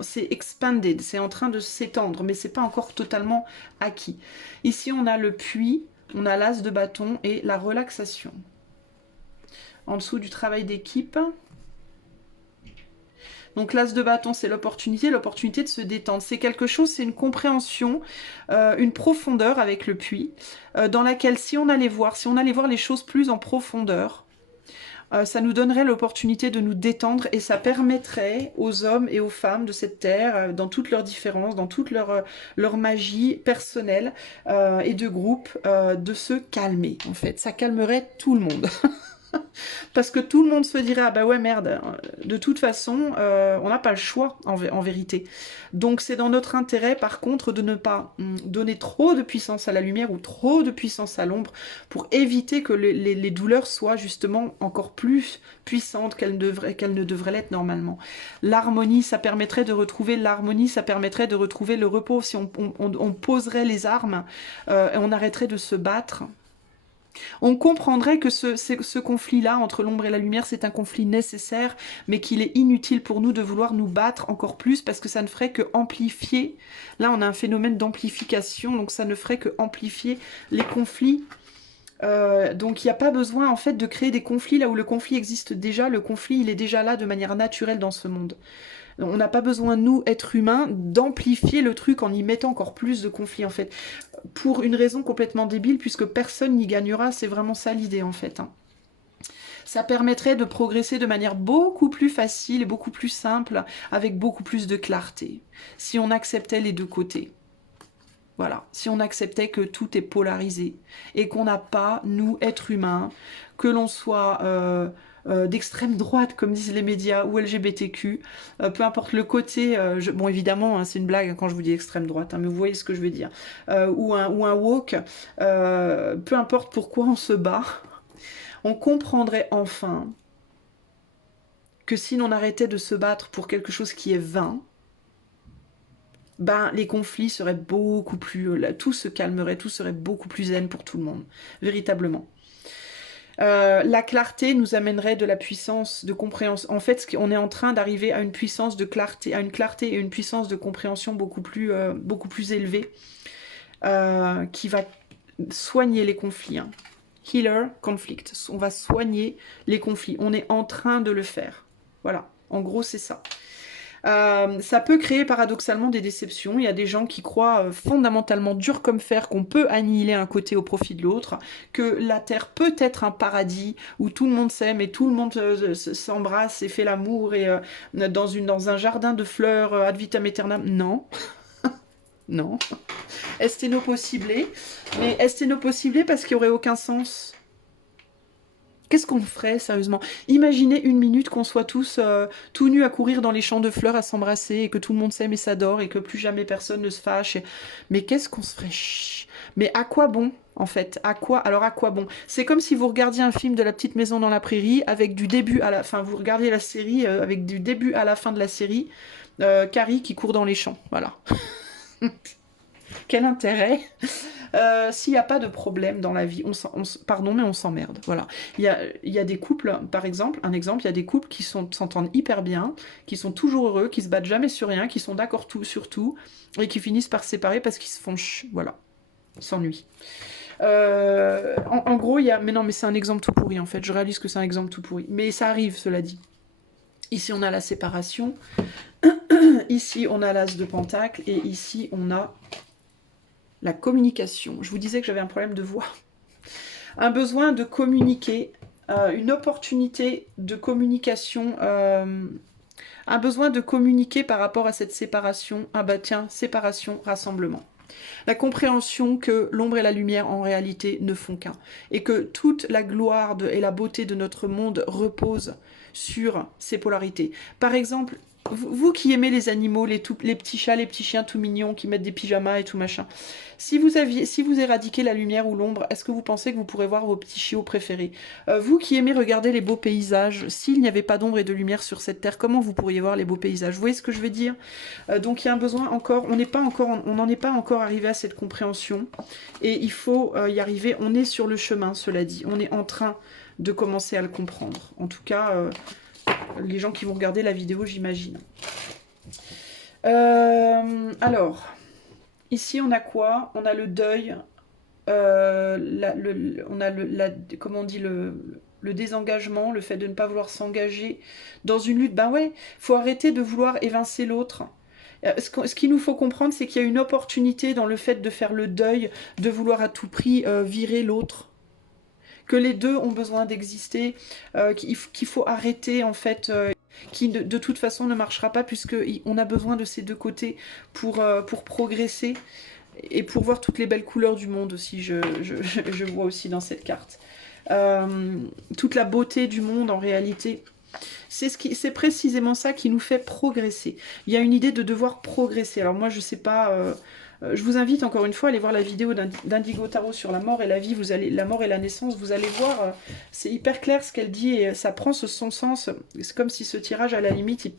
C'est expanded, c'est en train de s'étendre, mais c'est pas encore totalement acquis. Ici, on a le puits, on a l'as de bâton et la relaxation. En dessous du travail d'équipe. Donc l'as de bâton, c'est l'opportunité de se détendre. C'est quelque chose, c'est une compréhension, une profondeur avec le puits, dans laquelle si on allait voir les choses plus en profondeur, ça nous donnerait l'opportunité de nous détendre et ça permettrait aux hommes et aux femmes de cette terre, dans toutes leurs différences, dans toute leur magie personnelle et de groupe, de se calmer en fait. Ça calmerait tout le monde. Parce que tout le monde se dirait, ah bah ouais merde, de toute façon, on n'a pas le choix en vérité. Donc c'est dans notre intérêt par contre de ne pas donner trop de puissance à la lumière ou trop de puissance à l'ombre pour éviter que les douleurs soient justement encore plus puissantes qu'elles ne devraient l'être normalement. L'harmonie, ça permettrait de retrouver l'harmonie, ça permettrait de retrouver le repos. Si on poserait les armes et on arrêterait de se battre, on comprendrait que ce conflit-là entre l'ombre et la lumière, c'est un conflit nécessaire, mais qu'il est inutile pour nous de vouloir nous battre encore plus parce que ça ne ferait que amplifier. Là, on a un phénomène d'amplification, donc ça ne ferait que amplifier les conflits. Donc il n'y a pas besoin en fait de créer des conflits là où le conflit existe déjà. Le conflit, il est déjà là de manière naturelle dans ce monde. On n'a pas besoin, nous, êtres humains, d'amplifier le truc en y mettant encore plus de conflits, en fait. Pour une raison complètement débile, puisque personne n'y gagnera, c'est vraiment ça l'idée, en fait. Hein. Ça permettrait de progresser de manière beaucoup plus facile et beaucoup plus simple, avec beaucoup plus de clarté, si on acceptait les deux côtés. Voilà, si on acceptait que tout est polarisé, et qu'on n'a pas, nous, êtres humains, que l'on soit... d'extrême droite, comme disent les médias, ou LGBTQ, peu importe le côté, bon évidemment, hein, c'est une blague hein, quand je vous dis extrême droite, hein, mais vous voyez ce que je veux dire, ou un woke, peu importe pourquoi on se bat, on comprendrait enfin que si l'on arrêtait de se battre pour quelque chose qui est vain, ben, les conflits seraient beaucoup plus... tout se calmerait, tout serait beaucoup plus zen pour tout le monde, véritablement. La clarté nous amènerait de la puissance de compréhension. En fait, on est en train d'arriver à une puissance de clarté, à une clarté et une puissance de compréhension beaucoup plus élevée, qui va soigner les conflits. Hein. Healer conflict. On va soigner les conflits. On est en train de le faire. Voilà. En gros, c'est ça. Ça peut créer paradoxalement des déceptions. Il y a des gens qui croient fondamentalement dur comme fer qu'on peut annihiler un côté au profit de l'autre, que la Terre peut être un paradis où tout le monde s'aime et tout le monde s'embrasse et fait l'amour et dans un jardin de fleurs ad vitam aeternam. Non. Non. Est-ce possible? Mais est-ce possible parce qu'il n'y aurait aucun sens? Qu'est-ce qu'on ferait, sérieusement? Imaginez une minute qu'on soit tous tout nus à courir dans les champs de fleurs, à s'embrasser, et que tout le monde s'aime et s'adore, et que plus jamais personne ne se fâche. Mais qu'est-ce qu'on se ferait? Chut. Mais à quoi bon, en fait? Alors à quoi bon? C'est comme si vous regardiez un film de La Petite Maison dans la Prairie, avec du début à la fin, vous regardiez la série, avec du début à la fin de la série, Carrie qui court dans les champs, voilà. Quel intérêt? S'il n'y a pas de problème dans la vie, pardon, mais on s'emmerde. Voilà. Il y a des couples, par exemple, il y a des couples qui s'entendent hyper bien, qui sont toujours heureux, qui se battent jamais sur rien, qui sont d'accord sur tout, et qui finissent par se séparer parce qu'ils se font voilà. Ils s'ennuient. En gros, mais non, mais c'est un exemple tout pourri, en fait. Je réalise que c'est un exemple tout pourri. Mais ça arrive, cela dit. Ici, on a la séparation. Ici, on a l'as de pentacle. Et ici, on a la communication. Je vous disais que j'avais un problème de voix. Un besoin de communiquer, une opportunité de communication, un besoin de communiquer par rapport à cette séparation. Ah bah tiens, séparation, rassemblement. La compréhension que l'ombre et la lumière en réalité ne font qu'un. Et que toute la gloire et la beauté de notre monde repose sur ces polarités. Par exemple, vous qui aimez les animaux, les petits chats, les petits chiens tout mignons qui mettent des pyjamas et tout machin, si vous éradiquez la lumière ou l'ombre, est-ce que vous pensez que vous pourrez voir vos petits chiots préférés? Vous qui aimez regarder les beaux paysages, s'il n'y avait pas d'ombre et de lumière sur cette terre, comment vous pourriez voir les beaux paysages? Vous voyez ce que je veux dire? Donc il y a un besoin encore, on n'en est pas encore arrivé à cette compréhension, et il faut y arriver. On est sur le chemin, cela dit, on est en train de commencer à le comprendre. En tout cas, les gens qui vont regarder la vidéo, j'imagine. Alors, ici on a quoi? On a le deuil, on a comment on dit, le désengagement, le fait de ne pas vouloir s'engager dans une lutte. Ben ouais, faut arrêter de vouloir évincer l'autre. Ce qu'il nous faut comprendre, c'est qu'il y a une opportunité dans le fait de faire le deuil, de vouloir à tout prix virer l'autre. Que les deux ont besoin d'exister, qu'il faut arrêter en fait, qui de toute façon ne marchera pas puisqu'on a besoin de ces deux côtés pour progresser et pour voir toutes les belles couleurs du monde aussi, je vois aussi dans cette carte. Toute la beauté du monde en réalité. C'est précisément ça qui nous fait progresser. Il y a une idée de devoir progresser. Alors moi je sais pas... je vous invite encore une fois à aller voir la vidéo d'Indigo Tarot sur la mort et la vie, la mort et la naissance, vous allez voir, c'est hyper clair ce qu'elle dit et ça prend son sens. C'est comme si ce tirage, à la limite,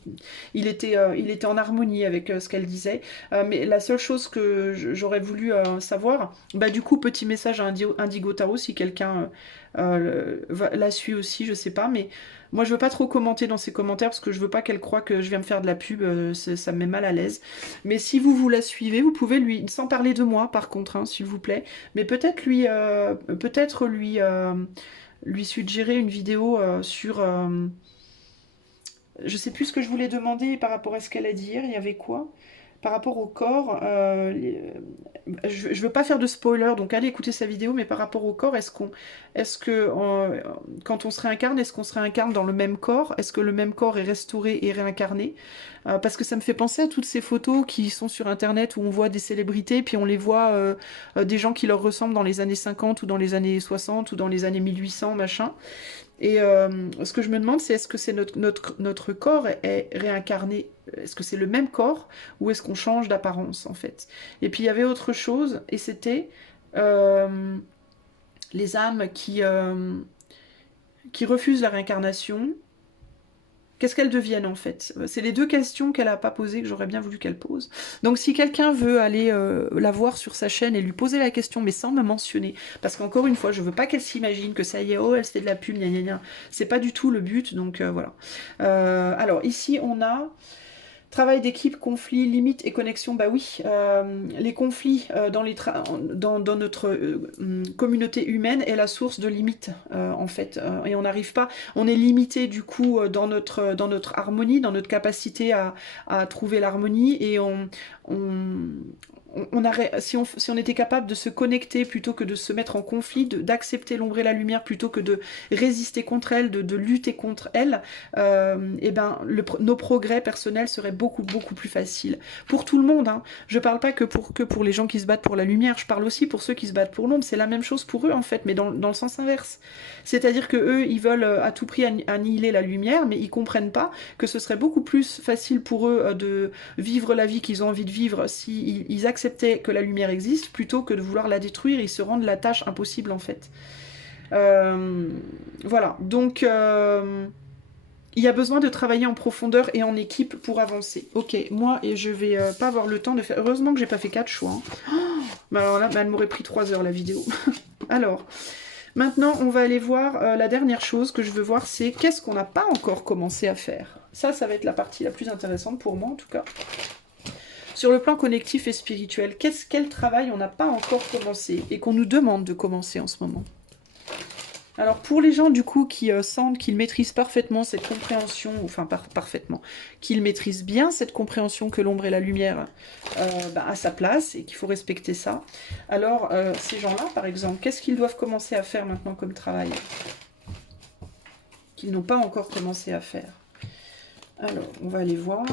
il était en harmonie avec ce qu'elle disait. Mais la seule chose que j'aurais voulu savoir, bah du coup, petit message à Indigo Tarot si quelqu'un la suit aussi, je sais pas, mais moi je veux pas trop commenter dans ses commentaires parce que je veux pas qu'elle croie que je viens me faire de la pub, ça me met mal à l'aise. Mais si vous la suivez, vous pouvez lui, sans parler de moi par contre, hein, s'il vous plaît, mais peut-être lui suggérer une vidéo sur... je sais plus ce que je voulais demander par rapport à ce qu'elle a dit hier, il y avait quoi? Par rapport au corps, je ne veux pas faire de spoiler, donc allez écouter sa vidéo, mais par rapport au corps, quand on se réincarne, est-ce qu'on se réincarne dans le même corps? Est-ce que le même corps est restauré et réincarné? Parce que ça me fait penser à toutes ces photos qui sont sur internet où on voit des célébrités, puis on les voit des gens qui leur ressemblent dans les années 50 ou dans les années 60 ou dans les années 1800, machin. Et ce que je me demande, c'est est-ce que c'est notre corps est réincarné? Est-ce que c'est le même corps ou est-ce qu'on change d'apparence en fait? Et puis il y avait autre chose, et c'était les âmes qui refusent la réincarnation. Qu'est-ce qu'elles deviennent en fait? C'est les deux questions qu'elle n'a pas posées que j'aurais bien voulu qu'elle pose. Donc si quelqu'un veut aller la voir sur sa chaîne et lui poser la question, mais sans me mentionner, parce qu'encore une fois, je veux pas qu'elle s'imagine que ça y est, oh, elle se fait de la pub, gna gna gna. C'est pas du tout le but, donc voilà. Alors ici, on a... Travail d'équipe, conflit, limite et connexion, bah oui, les conflits dans notre communauté humaine est la source de limites en fait, et on n'arrive pas, on est limité du coup dans notre harmonie, dans notre capacité à trouver l'harmonie, et si on était capable de se connecter plutôt que de se mettre en conflit, d'accepter l'ombre et la lumière plutôt que de résister contre elle, de lutter contre elle, et ben nos progrès personnels seraient beaucoup plus faciles pour tout le monde, hein. Je parle pas que pour les gens qui se battent pour la lumière, je parle aussi pour ceux qui se battent pour l'ombre. C'est la même chose pour eux en fait, mais dans le sens inverse. C'est-à-dire que eux, ils veulent à tout prix annihiler la lumière, mais ils comprennent pas que ce serait beaucoup plus facile pour eux de vivre la vie qu'ils ont envie de vivre si ils acceptaient que la lumière existe plutôt que de vouloir la détruire. Ils se rendent la tâche impossible en fait. Voilà, donc il y a besoin de travailler en profondeur et en équipe pour avancer. Ok, moi, et je vais pas avoir le temps de faire... Heureusement que j'ai pas fait 4 choix. Hein. Oh, mais alors là, elle m'aurait pris 3 heures la vidéo. Alors, maintenant, on va aller voir la dernière chose que je veux voir, c'est qu'est-ce qu'on n'a pas encore commencé à faire. Ça va être la partie la plus intéressante pour moi, en tout cas. Sur le plan connectif et spirituel, quel travail on n'a pas encore commencé et qu'on nous demande de commencer en ce moment? Alors pour les gens du coup qui sentent qu'ils maîtrisent parfaitement cette compréhension, enfin parfaitement, qu'ils maîtrisent bien cette compréhension que l'ombre et la lumière à sa place et qu'il faut respecter ça, alors ces gens-là par exemple, qu'est-ce qu'ils doivent commencer à faire maintenant comme travail qu'ils n'ont pas encore commencé à faire? Alors on va aller voir.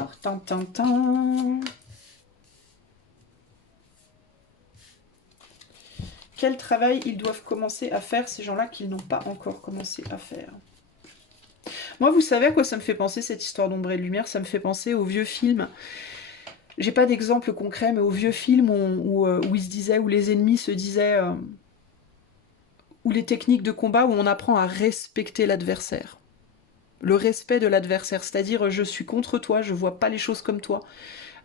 Quel travail ils doivent commencer à faire, ces gens-là, qu'ils n'ont pas encore commencé à faire? Moi, vous savez à quoi ça me fait penser, cette histoire d'ombre et de lumière? Ça me fait penser aux vieux films. J'ai pas d'exemple concret, mais aux vieux films où ils se disaient, où les ennemis se disaient, où les techniques de combat, où on apprend à respecter l'adversaire. Le respect de l'adversaire, c'est-à-dire je suis contre toi, je vois pas les choses comme toi.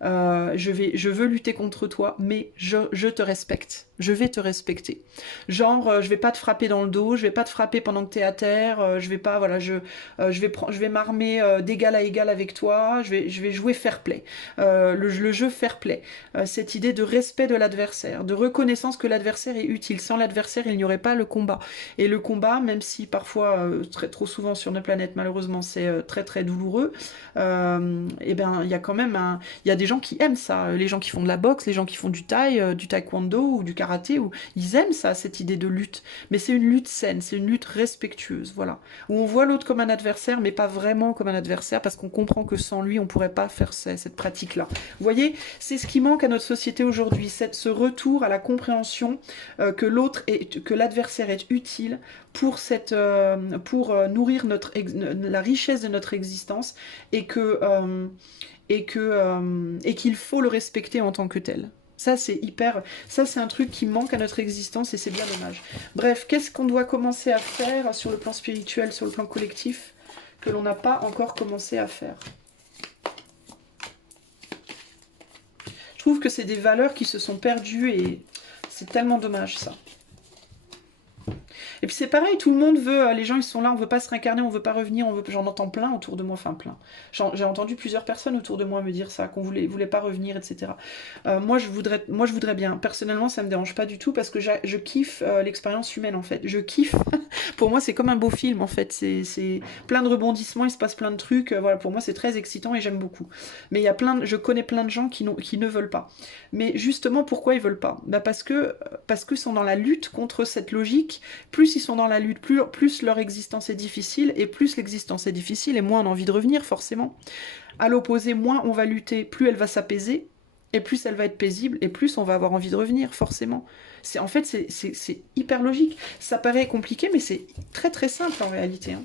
Je veux lutter contre toi, mais je te respecte. Je vais te respecter. Genre, je vais pas te frapper dans le dos, je vais pas te frapper pendant que t'es à terre, je vais pas, voilà, je vais m'armer d'égal à égal avec toi, je vais jouer fair play. Le jeu fair play. Cette idée de respect de l'adversaire, de reconnaissance que l'adversaire est utile. Sans l'adversaire, il n'y aurait pas le combat. Et le combat, même si parfois, trop souvent sur nos planètes, malheureusement, c'est très très douloureux, et ben, il y a quand même il y a des gens qui aiment ça, les gens qui font de la boxe, les gens qui font du taekwondo ou du karaté, ils aiment ça, cette idée de lutte. Mais c'est une lutte saine, c'est une lutte respectueuse, voilà. Où on voit l'autre comme un adversaire, mais pas vraiment comme un adversaire, parce qu'on comprend que sans lui, on pourrait pas faire cette pratique-là. Vous voyez, c'est ce qui manque à notre société aujourd'hui, ce retour à la compréhension que que l'adversaire est utile pour nourrir la richesse de notre existence et qu'il faut le respecter en tant que tel. Ça c'est un truc qui manque à notre existence et c'est bien dommage. Bref, qu'est-ce qu'on doit commencer à faire sur le plan spirituel, sur le plan collectif, que l'on n'a pas encore commencé à faire? Je trouve que c'est des valeurs qui se sont perdues et c'est tellement dommage ça. Et puis c'est pareil, tout le monde veut, les gens ils sont là, on veut pas se réincarner, on veut pas revenir, j'en entends plein autour de moi, enfin plein. J'ai entendu plusieurs personnes autour de moi me dire ça, qu'on voulait pas revenir, etc. Moi je voudrais bien. Personnellement, ça me dérange pas du tout parce que je kiffe l'expérience humaine en fait. Je kiffe. Pour moi, c'est comme un beau film en fait. C'est plein de rebondissements, il se passe plein de trucs. Voilà, pour moi, c'est très excitant et j'aime beaucoup. Mais je connais plein de gens qui ne veulent pas. Mais justement, pourquoi ils veulent pas? Bah parce que ils sont dans la lutte contre cette logique. Plus ils sont dans la lutte, plus leur existence est difficile, et plus l'existence est difficile, et moins on a envie de revenir, forcément. À l'opposé, moins on va lutter, plus elle va s'apaiser, et plus elle va être paisible, et plus on va avoir envie de revenir, forcément. En fait, c'est hyper logique. Ça paraît compliqué, mais c'est très très simple en réalité. Hein.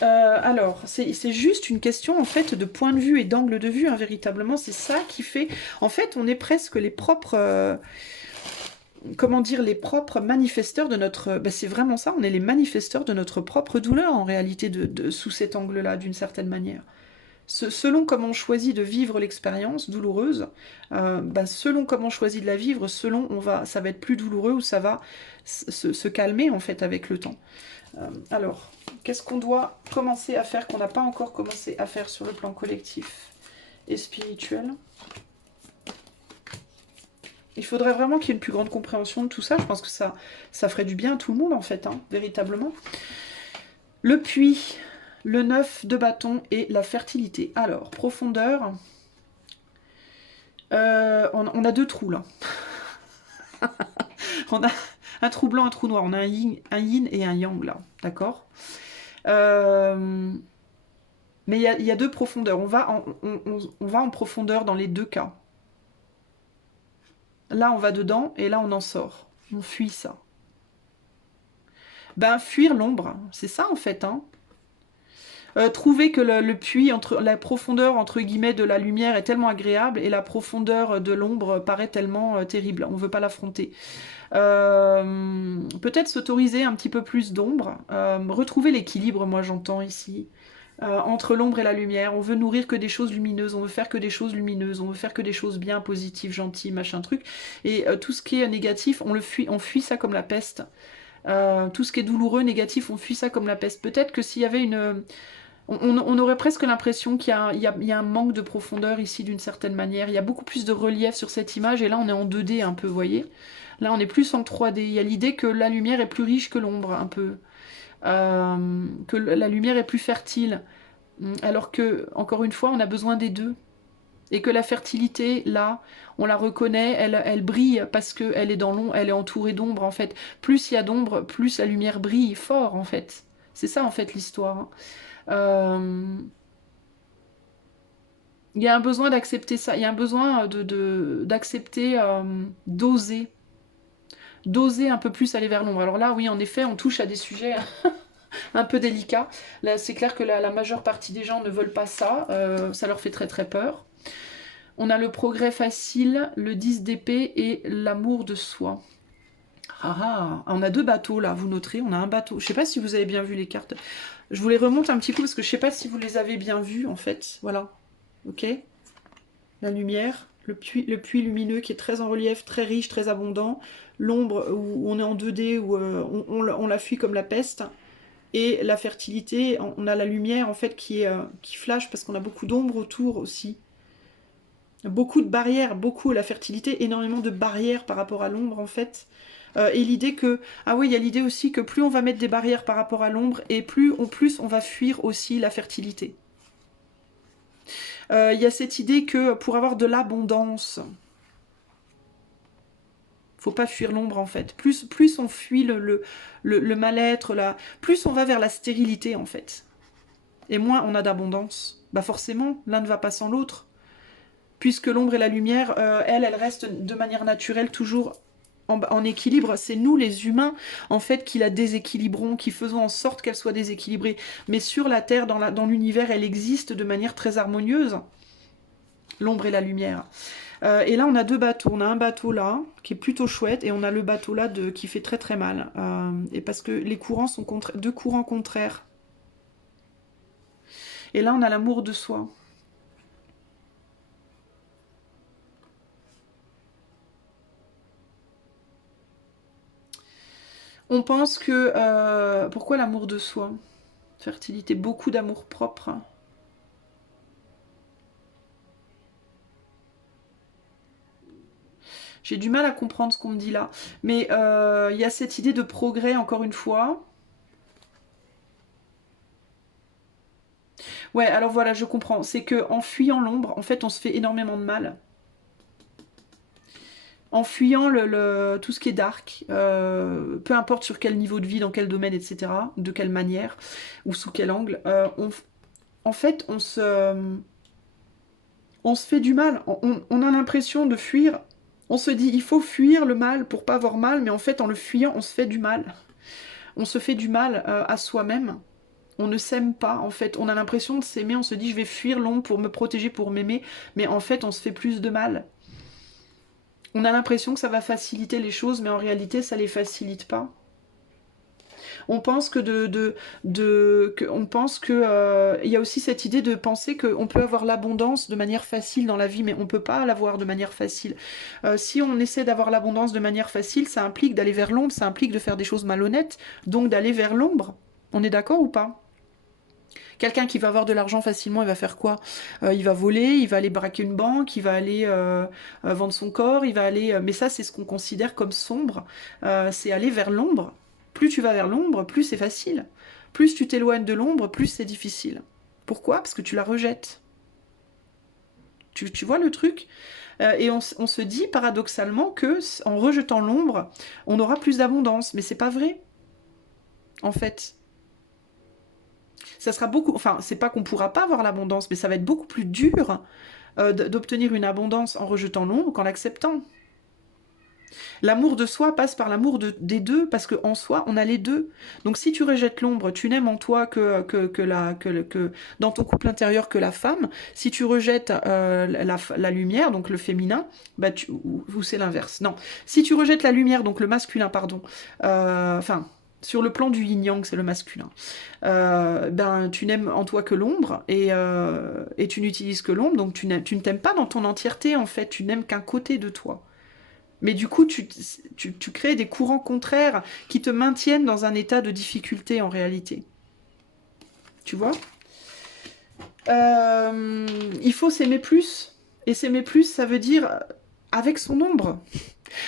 Alors, c'est juste une question en fait de point de vue et d'angle de vue, hein, véritablement. C'est ça qui fait... En fait, on est presque les propres... comment dire, les propres manifesteurs de notre... Ben c'est vraiment ça, on est les manifesteurs de notre propre douleur, en réalité, sous cet angle-là, d'une certaine manière. Selon comment on choisit de vivre l'expérience douloureuse, ben selon comment on choisit de la vivre, ça va être plus douloureux ou ça va se calmer, en fait, avec le temps. Alors, qu'est-ce qu'on doit commencer à faire, qu'on n'a pas encore commencé à faire sur le plan collectif et spirituel ? Il faudrait vraiment qu'il y ait une plus grande compréhension de tout ça. Je pense que ça ferait du bien à tout le monde, en fait, hein, véritablement. Le puits, le 9 de bâton et la fertilité. Alors, profondeur. On a deux trous, là. On a un trou blanc, un trou noir. On a un yin et un yang, là. D'accord mais il y a deux profondeurs. On va en profondeur dans les deux cas. Là, on va dedans et là, on en sort. On fuit ça. Ben, fuir l'ombre, c'est ça en fait. Hein. Trouver que le puits, la profondeur entre guillemets de la lumière est tellement agréable et la profondeur de l'ombre paraît tellement terrible. On ne veut pas l'affronter. Peut-être s'autoriser un petit peu plus d'ombre. Retrouver l'équilibre, moi j'entends ici. Entre l'ombre et la lumière, on veut nourrir que des choses lumineuses, on veut faire que des choses lumineuses, on veut faire que des choses bien positives, gentilles, machin truc. Et tout ce qui est négatif, on fuit ça comme la peste. Tout ce qui est douloureux, négatif, on fuit ça comme la peste. Peut-être que s'il y avait une... On aurait presque l'impression qu'il y a un manque de profondeur ici d'une certaine manière. Il y a beaucoup plus de relief sur cette image et là on est en 2D un peu, vous voyez. Là on est plus en 3D. Il y a l'idée que la lumière est plus riche que l'ombre un peu. Que la lumière est plus fertile. Alors que, encore une fois, on a besoin des deux. Et que la fertilité, là, on la reconnaît, elle brille parce qu'elle est dans l'ombre, elle est entourée d'ombre, en fait. Plus il y a d'ombre, plus la lumière brille fort, en fait. C'est ça, en fait, l'histoire. Hein. Il y a un besoin d'accepter ça. Il y a un besoin d'accepter, d'oser. D'oser un peu plus aller vers l'ombre. Alors là, oui, en effet, on touche à des sujets un peu délicat. Là, c'est clair que la majeure partie des gens ne veulent pas ça. Ça leur fait très très peur. On a le progrès facile, le 10 d'épée et l'amour de soi. Ah, on a deux bateaux là, vous noterez, on a un bateau. Je sais pas si vous avez bien vu les cartes. Je vous les remonte un petit coup parce que je sais pas si vous les avez bien vues en fait. Voilà. Ok. La lumière, le puits lumineux qui est très en relief, très riche, très abondant. L'ombre où on est en 2D, où on la fuit comme la peste. Et la fertilité, on a la lumière en fait qui flash parce qu'on a beaucoup d'ombre autour aussi. Beaucoup de barrières, beaucoup la fertilité, énormément de barrières par rapport à l'ombre en fait. Et l'idée que, ah oui, il y a l'idée aussi que plus on va mettre des barrières par rapport à l'ombre et plus on va fuir aussi la fertilité. Il y a cette idée que pour avoir de l'abondance, faut pas fuir l'ombre en fait. Plus on fuit le mal-être, plus on va vers la stérilité en fait. Et moins on a d'abondance. Bah forcément, l'un ne va pas sans l'autre. Puisque l'ombre et la lumière, elles restent de manière naturelle toujours en équilibre. C'est nous les humains en fait qui la déséquilibrons, qui faisons en sorte qu'elle soit déséquilibrée. Mais sur la Terre, dans l'univers, elle existe de manière très harmonieuse. L'ombre et la lumière. Et là, on a deux bateaux. On a un bateau là, qui est plutôt chouette, et on a le bateau là qui fait très très mal. Et parce que les courants sont deux courants contraires. Et là, on a l'amour de soi. On pense que... pourquoi l'amour de soi? Fertilité, beaucoup d'amour propre. J'ai du mal à comprendre ce qu'on me dit là. Mais il y a cette idée de progrès, encore une fois. Ouais, alors voilà, je comprends. C'est qu'en fuyant l'ombre, en fait, on se fait énormément de mal. En fuyant tout ce qui est dark, peu importe sur quel niveau de vie, dans quel domaine, etc., de quelle manière, ou sous quel angle, en fait, on se fait du mal. On a l'impression de fuir. On se dit, il faut fuir le mal pour pas avoir mal, mais en fait, en le fuyant, on se fait du mal. On se fait du mal à soi-même. On ne s'aime pas, en fait. On a l'impression de s'aimer, on se dit, je vais fuir l'ombre pour me protéger, pour m'aimer, mais en fait, on se fait plus de mal. On a l'impression que ça va faciliter les choses, mais en réalité, ça les facilite pas. On pense que on pense que il y a aussi cette idée de penser qu'on peut avoir l'abondance de manière facile dans la vie, mais on peut pas l'avoir de manière facile. Si on essaie d'avoir l'abondance de manière facile, ça implique d'aller vers l'ombre, ça implique de faire des choses malhonnêtes, donc d'aller vers l'ombre. On est d'accord ou pas? Quelqu'un qui va avoir de l'argent facilement, il va faire quoi? Il va voler, il va aller braquer une banque, il va aller vendre son corps, il va aller... mais ça, c'est ce qu'on considère comme sombre. C'est aller vers l'ombre. Plus tu vas vers l'ombre, plus c'est facile. Plus tu t'éloignes de l'ombre, plus c'est difficile. Pourquoi? Parce que tu la rejettes. Tu vois le truc? Et on se dit paradoxalement que en rejetant l'ombre, on aura plus d'abondance. Mais c'est pas vrai, en fait. Ça sera beaucoup, enfin, c'est pas qu'on pourra pas avoir l'abondance, mais ça va être beaucoup plus dur d'obtenir une abondance en rejetant l'ombre qu'en l'acceptant. L'amour de soi passe par l'amour des deux, parce qu'en soi, on a les deux. Donc si tu rejettes l'ombre, tu n'aimes en toi que dans ton couple intérieur que la femme. Si tu rejettes la lumière, donc le féminin, bah ou c'est l'inverse. Non. Si tu rejettes la lumière, donc le masculin, pardon, enfin... sur le plan du yin-yang, c'est le masculin. Ben, tu n'aimes en toi que l'ombre et tu n'utilises que l'ombre, donc tu ne t'aimes pas dans ton entièreté, en fait. Tu n'aimes qu'un côté de toi. Mais du coup, tu crées des courants contraires qui te maintiennent dans un état de difficulté en réalité. Tu vois? Il faut s'aimer plus. Et s'aimer plus, ça veut dire avec son ombre.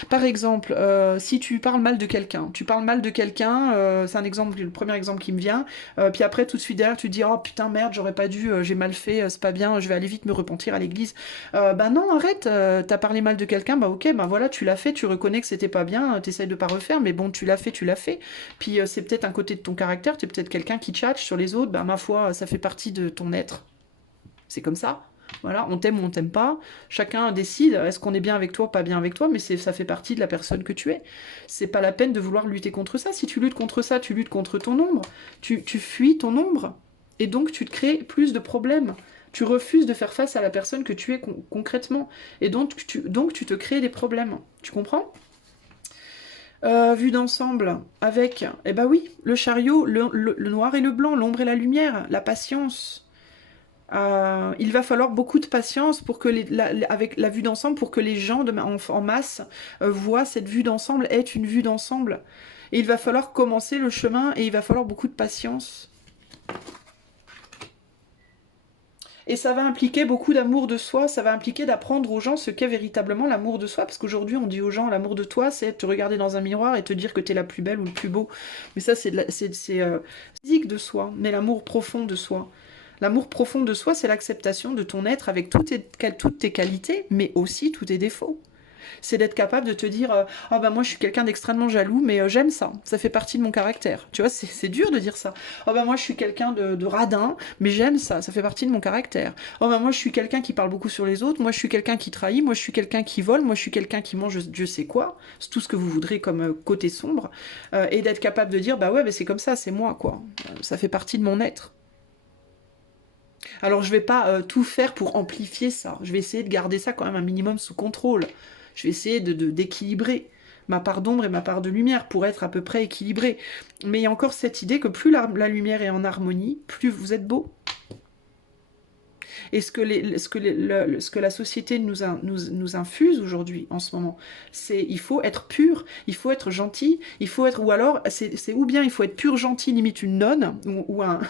Par exemple, si tu parles mal de quelqu'un, c'est un exemple, le premier exemple qui me vient, puis après tout de suite derrière tu te dis oh putain merde j'aurais pas dû, j'ai mal fait, c'est pas bien, je vais aller vite me repentir à l'église. Bah non arrête, t'as parlé mal de quelqu'un, bah ok, bah voilà tu l'as fait, tu reconnais que c'était pas bien, t'essayes de pas refaire, mais bon tu l'as fait. Puis c'est peut-être un côté de ton caractère, t'es peut-être quelqu'un qui tchatche sur les autres, bah ma foi ça fait partie de ton être. C'est comme ça. Voilà, on t'aime ou on t'aime pas. Chacun décide, est-ce qu'on est bien avec toi ou pas bien avec toi, mais ça fait partie de la personne que tu es. C'est pas la peine de vouloir lutter contre ça. Si tu luttes contre ça, tu luttes contre ton ombre. Tu fuis ton ombre. Et donc tu te crées plus de problèmes. Tu refuses de faire face à la personne que tu es concrètement. Et donc tu te crées des problèmes. Tu comprends? Vue d'ensemble, avec, eh ben oui, le chariot, le noir et le blanc, l'ombre et la lumière, la patience. Il va falloir beaucoup de patience pour que avec la vue d'ensemble, pour que les gens en masse voient cette vue d'ensemble, est une vue d'ensemble. Et il va falloir commencer le chemin et il va falloir beaucoup de patience. Et ça va impliquer beaucoup d'amour de soi, ça va impliquer d'apprendre aux gens ce qu'est véritablement l'amour de soi, parce qu'aujourd'hui on dit aux gens l'amour de toi, c'est te regarder dans un miroir et te dire que t'es la plus belle ou le plus beau. Mais ça c'est physique de soi, mais l'amour profond de soi. L'amour profond de soi, c'est l'acceptation de ton être avec toutes tes qualités, mais aussi tous tes défauts. C'est d'être capable de te dire ah bah moi je suis quelqu'un d'extrêmement jaloux, mais j'aime ça, ça fait partie de mon caractère. Tu vois, c'est dur de dire ça. Oh bah moi je suis quelqu'un de radin, mais j'aime ça, ça fait partie de mon caractère. Oh bah moi je suis quelqu'un qui parle beaucoup sur les autres, moi je suis quelqu'un qui trahit, moi je suis quelqu'un qui vole, moi je suis quelqu'un qui mange Dieu sait quoi, c'est tout ce que vous voudrez comme côté sombre, et d'être capable de dire bah ouais, bah c'est comme ça, c'est moi quoi, ça fait partie de mon être. Alors je vais pas tout faire pour amplifier ça, je vais essayer de garder ça quand même un minimum sous contrôle. Je vais essayer d'équilibrer ma part d'ombre et ma part de lumière pour être à peu près équilibré. Mais il y a encore cette idée que plus la lumière est en harmonie, plus vous êtes beau. Et ce que la société nous infuse aujourd'hui, en ce moment, c'est il faut être pur, il faut être gentil, il faut être... Ou alors, c'est ou bien il faut être pur, gentil, limite une nonne, ou un...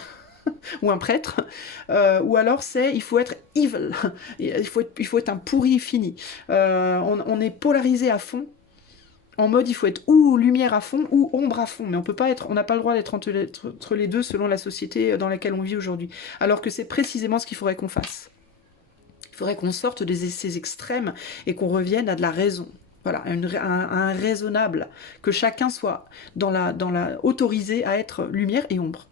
ou un prêtre, ou alors il faut être evil, il faut être un pourri fini. On est polarisé à fond, en mode il faut être ou lumière à fond ou ombre à fond, mais on n'a pas le droit d'être entre les deux selon la société dans laquelle on vit aujourd'hui. Alors que c'est précisément ce qu'il faudrait qu'on fasse. Il faudrait qu'on sorte de ces extrêmes et qu'on revienne à de la raison. Voilà, un raisonnable, que chacun soit autorisé à être lumière et ombre.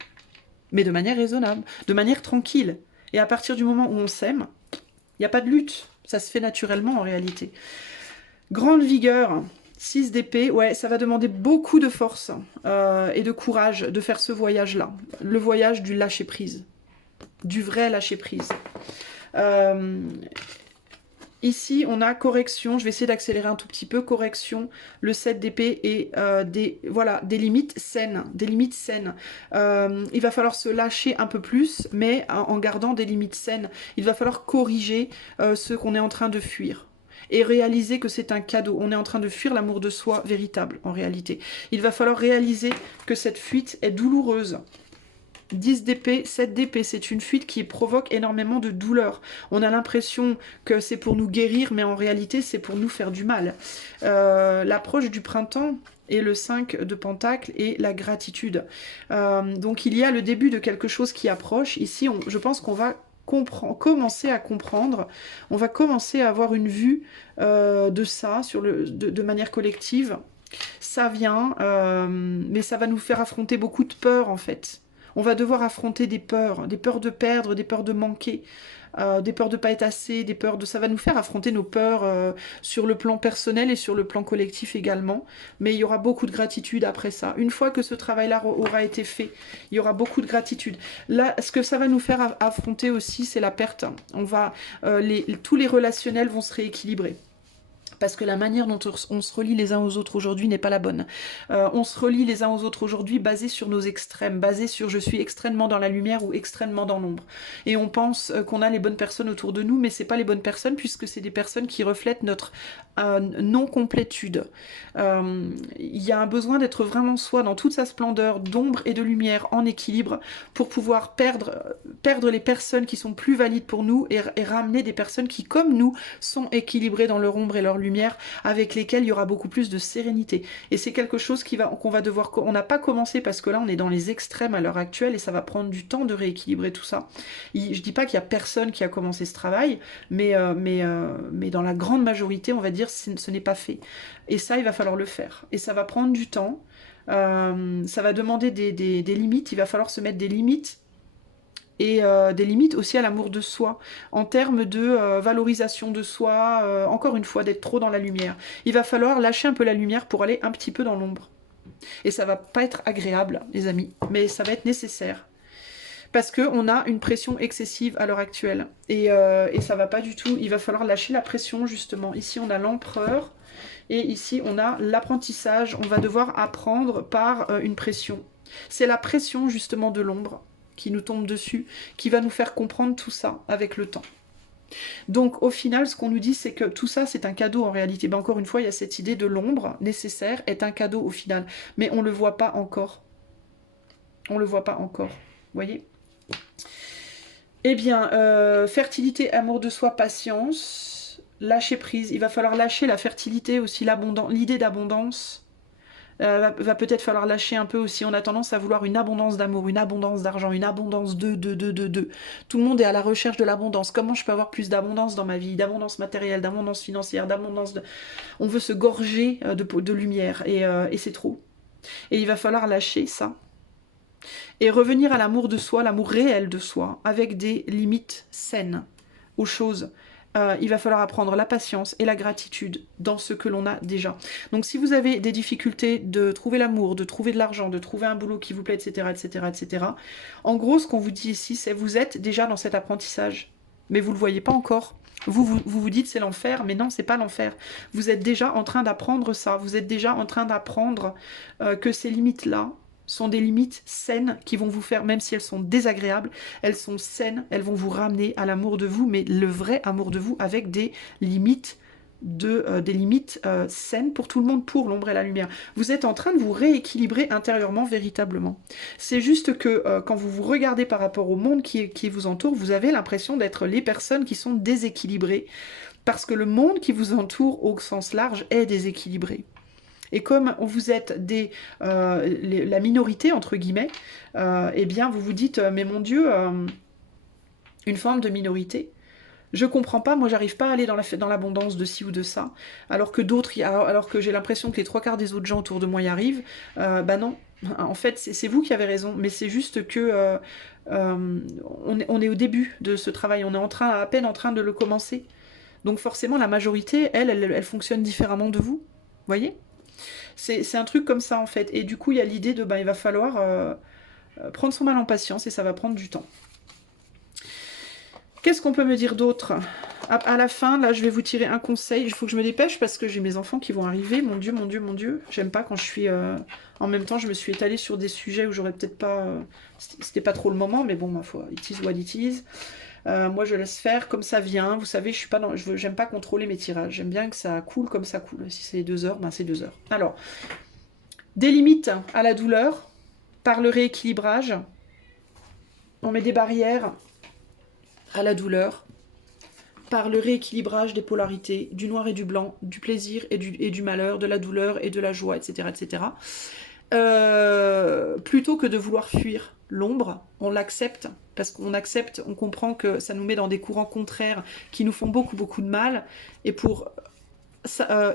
Mais de manière raisonnable, de manière tranquille. Et à partir du moment où on s'aime, il n'y a pas de lutte. Ça se fait naturellement en réalité. Grande vigueur, 6 d'épée, ouais, ça va demander beaucoup de force et de courage de faire ce voyage-là. Le voyage du lâcher-prise. Du vrai lâcher-prise. Ici, on a correction, je vais essayer d'accélérer un tout petit peu, correction, le 7 d'épée et des limites saines. Des limites saines. Il va falloir se lâcher un peu plus, mais en gardant des limites saines. Il va falloir corriger ce qu'on est en train de fuir. Et réaliser que c'est un cadeau. On est en train de fuir l'amour de soi véritable, en réalité. Il va falloir réaliser que cette fuite est douloureuse. 10 d'épée, 7 d'épée, c'est une fuite qui provoque énormément de douleur. On a l'impression que c'est pour nous guérir, mais en réalité, c'est pour nous faire du mal. L'approche du printemps et le 5 de Pentacle et la gratitude. Donc il y a le début de quelque chose qui approche. Ici, je pense qu'on va commencer à comprendre, on va commencer à avoir une vue de ça de manière collective. Ça vient, mais ça va nous faire affronter beaucoup de peurs en fait. On va devoir affronter des peurs de perdre, des peurs de manquer, des peurs de pas être assez, des peurs de... Ça va nous faire affronter nos peurs sur le plan personnel et sur le plan collectif également. Mais il y aura beaucoup de gratitude après ça. Une fois que ce travail-là aura été fait, il y aura beaucoup de gratitude. Là, ce que ça va nous faire affronter aussi, c'est la perte. Tous les relationnels vont se rééquilibrer. Parce que la manière dont on se relie les uns aux autres aujourd'hui n'est pas la bonne. On se relie les uns aux autres aujourd'hui basé sur nos extrêmes, basé sur je suis extrêmement dans la lumière ou extrêmement dans l'ombre. Et on pense qu'on a les bonnes personnes autour de nous, mais c'est pas les bonnes personnes puisque c'est des personnes qui reflètent notre non-complétude. Il y a un besoin d'être vraiment soi dans toute sa splendeur d'ombre et de lumière en équilibre pour pouvoir perdre les personnes qui sont plus valides pour nous et ramener des personnes qui, comme nous, sont équilibrées dans leur ombre et leur lumière, avec lesquelles il y aura beaucoup plus de sérénité. Et c'est quelque chose qu'on va devoir... On n'a pas commencé parce que là, on est dans les extrêmes à l'heure actuelle et ça va prendre du temps de rééquilibrer tout ça. Je dis pas qu'il y a personne qui a commencé ce travail, mais dans la grande majorité, on va dire, ce n'est pas fait. Et ça, il va falloir le faire. Et ça va prendre du temps. Ça va demander des limites. Il va falloir se mettre des limites et des limites aussi à l'amour de soi, en termes de valorisation de soi, encore une fois, d'être trop dans la lumière. Il va falloir lâcher un peu la lumière pour aller un petit peu dans l'ombre. Et ça va pas être agréable, les amis, mais ça va être nécessaire. Parce qu'on a une pression excessive à l'heure actuelle. Et ça va pas du tout. Il va falloir lâcher la pression, justement. Ici, on a l'empereur. Et ici, on a l'apprentissage. On va devoir apprendre par une pression. C'est la pression, justement, de l'ombre qui nous tombe dessus, qui va nous faire comprendre tout ça avec le temps. Donc, au final, ce qu'on nous dit, c'est que tout ça, c'est un cadeau en réalité. Ben, encore une fois, il y a cette idée de l'ombre nécessaire est un cadeau au final. Mais on ne le voit pas encore. On ne le voit pas encore. Vous voyez ? Eh bien, fertilité, amour de soi, patience, lâcher prise. Il va falloir lâcher la fertilité aussi, l'idée d'abondance. Va peut-être falloir lâcher un peu aussi. On a tendance à vouloir une abondance d'amour, une abondance d'argent, une abondance de. Tout le monde est à la recherche de l'abondance. Comment je peux avoir plus d'abondance dans ma vie? D'abondance matérielle, d'abondance financière, d'abondance de... On veut se gorger de lumière et c'est trop. Et il va falloir lâcher ça. Et revenir à l'amour de soi, l'amour réel de soi, avec des limites saines aux choses. Il va falloir apprendre la patience et la gratitude dans ce que l'on a déjà. Donc si vous avez des difficultés de trouver l'amour, de trouver de l'argent, de trouver un boulot qui vous plaît, etc., etc., etc., en gros, ce qu'on vous dit ici, c'est vous êtes déjà dans cet apprentissage, mais vous ne le voyez pas encore. Vous dites c'est l'enfer, mais non, c'est pas l'enfer. Vous êtes déjà en train d'apprendre ça. Vous êtes déjà en train d'apprendre que ces limites-là, sont des limites saines qui vont vous faire, même si elles sont désagréables, elles sont saines, elles vont vous ramener à l'amour de vous, mais le vrai amour de vous avec des limites saines pour tout le monde, pour l'ombre et la lumière. Vous êtes en train de vous rééquilibrer intérieurement, véritablement. C'est juste que quand vous vous regardez par rapport au monde qui vous entoure, vous avez l'impression d'être les personnes qui sont déséquilibrées, parce que le monde qui vous entoure au sens large est déséquilibré. Et comme vous êtes la minorité, entre guillemets, eh bien vous vous dites, mais mon Dieu, une forme de minorité, je comprends pas, moi j'arrive pas à aller dans l'abondance de ci ou de ça, alors que d'autres, alors que j'ai l'impression que les 3/4 des autres gens autour de moi y arrivent, bah non, en fait c'est vous qui avez raison, mais c'est juste que on est au début de ce travail, on est à peine en train de le commencer. Donc forcément la majorité, elle fonctionne différemment de vous, voyez ? C'est un truc comme ça en fait. Et du coup, il y a l'idée de, il va falloir prendre son mal en patience et ça va prendre du temps. Qu'est-ce qu'on peut me dire d'autre? À la fin, là, je vais vous tirer un conseil. Il faut que je me dépêche parce que j'ai mes enfants qui vont arriver. Mon Dieu, mon Dieu, mon Dieu. J'aime pas quand je suis... En même temps, je me suis étalée sur des sujets où j'aurais peut-être pas... C'était pas trop le moment, mais bon, ma foi, it is what it is. Moi, je laisse faire comme ça vient. Vous savez, j'aime pas contrôler mes tirages. J'aime bien que ça coule comme ça coule. Si c'est 2 heures, c'est 2 heures. Alors, des limites à la douleur par le rééquilibrage. On met des barrières à la douleur par le rééquilibrage des polarités, du noir et du blanc, du plaisir et du malheur, de la douleur et de la joie, etc. etc. Plutôt que de vouloir fuir l'ombre, on l'accepte, parce qu'on accepte, on comprend que ça nous met dans des courants contraires qui nous font beaucoup, beaucoup de mal, et pour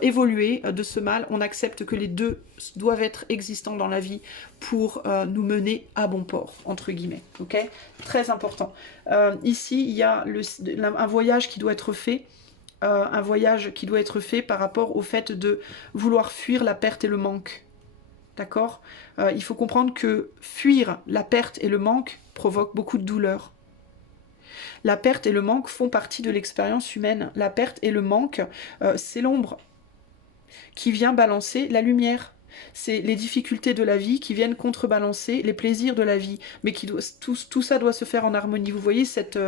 évoluer de ce mal, on accepte que les deux doivent être existants dans la vie pour nous mener à bon port, entre guillemets, ok? Très important. Ici, il y a un voyage qui doit être fait, par rapport au fait de vouloir fuir la perte et le manque. D'accord? Il faut comprendre que fuir la perte et le manque provoque beaucoup de douleur. La perte et le manque font partie de l'expérience humaine. La perte et le manque, c'est l'ombre qui vient balancer la lumière. C'est les difficultés de la vie qui viennent contrebalancer les plaisirs de la vie. Mais tout ça doit se faire en harmonie. Vous voyez cette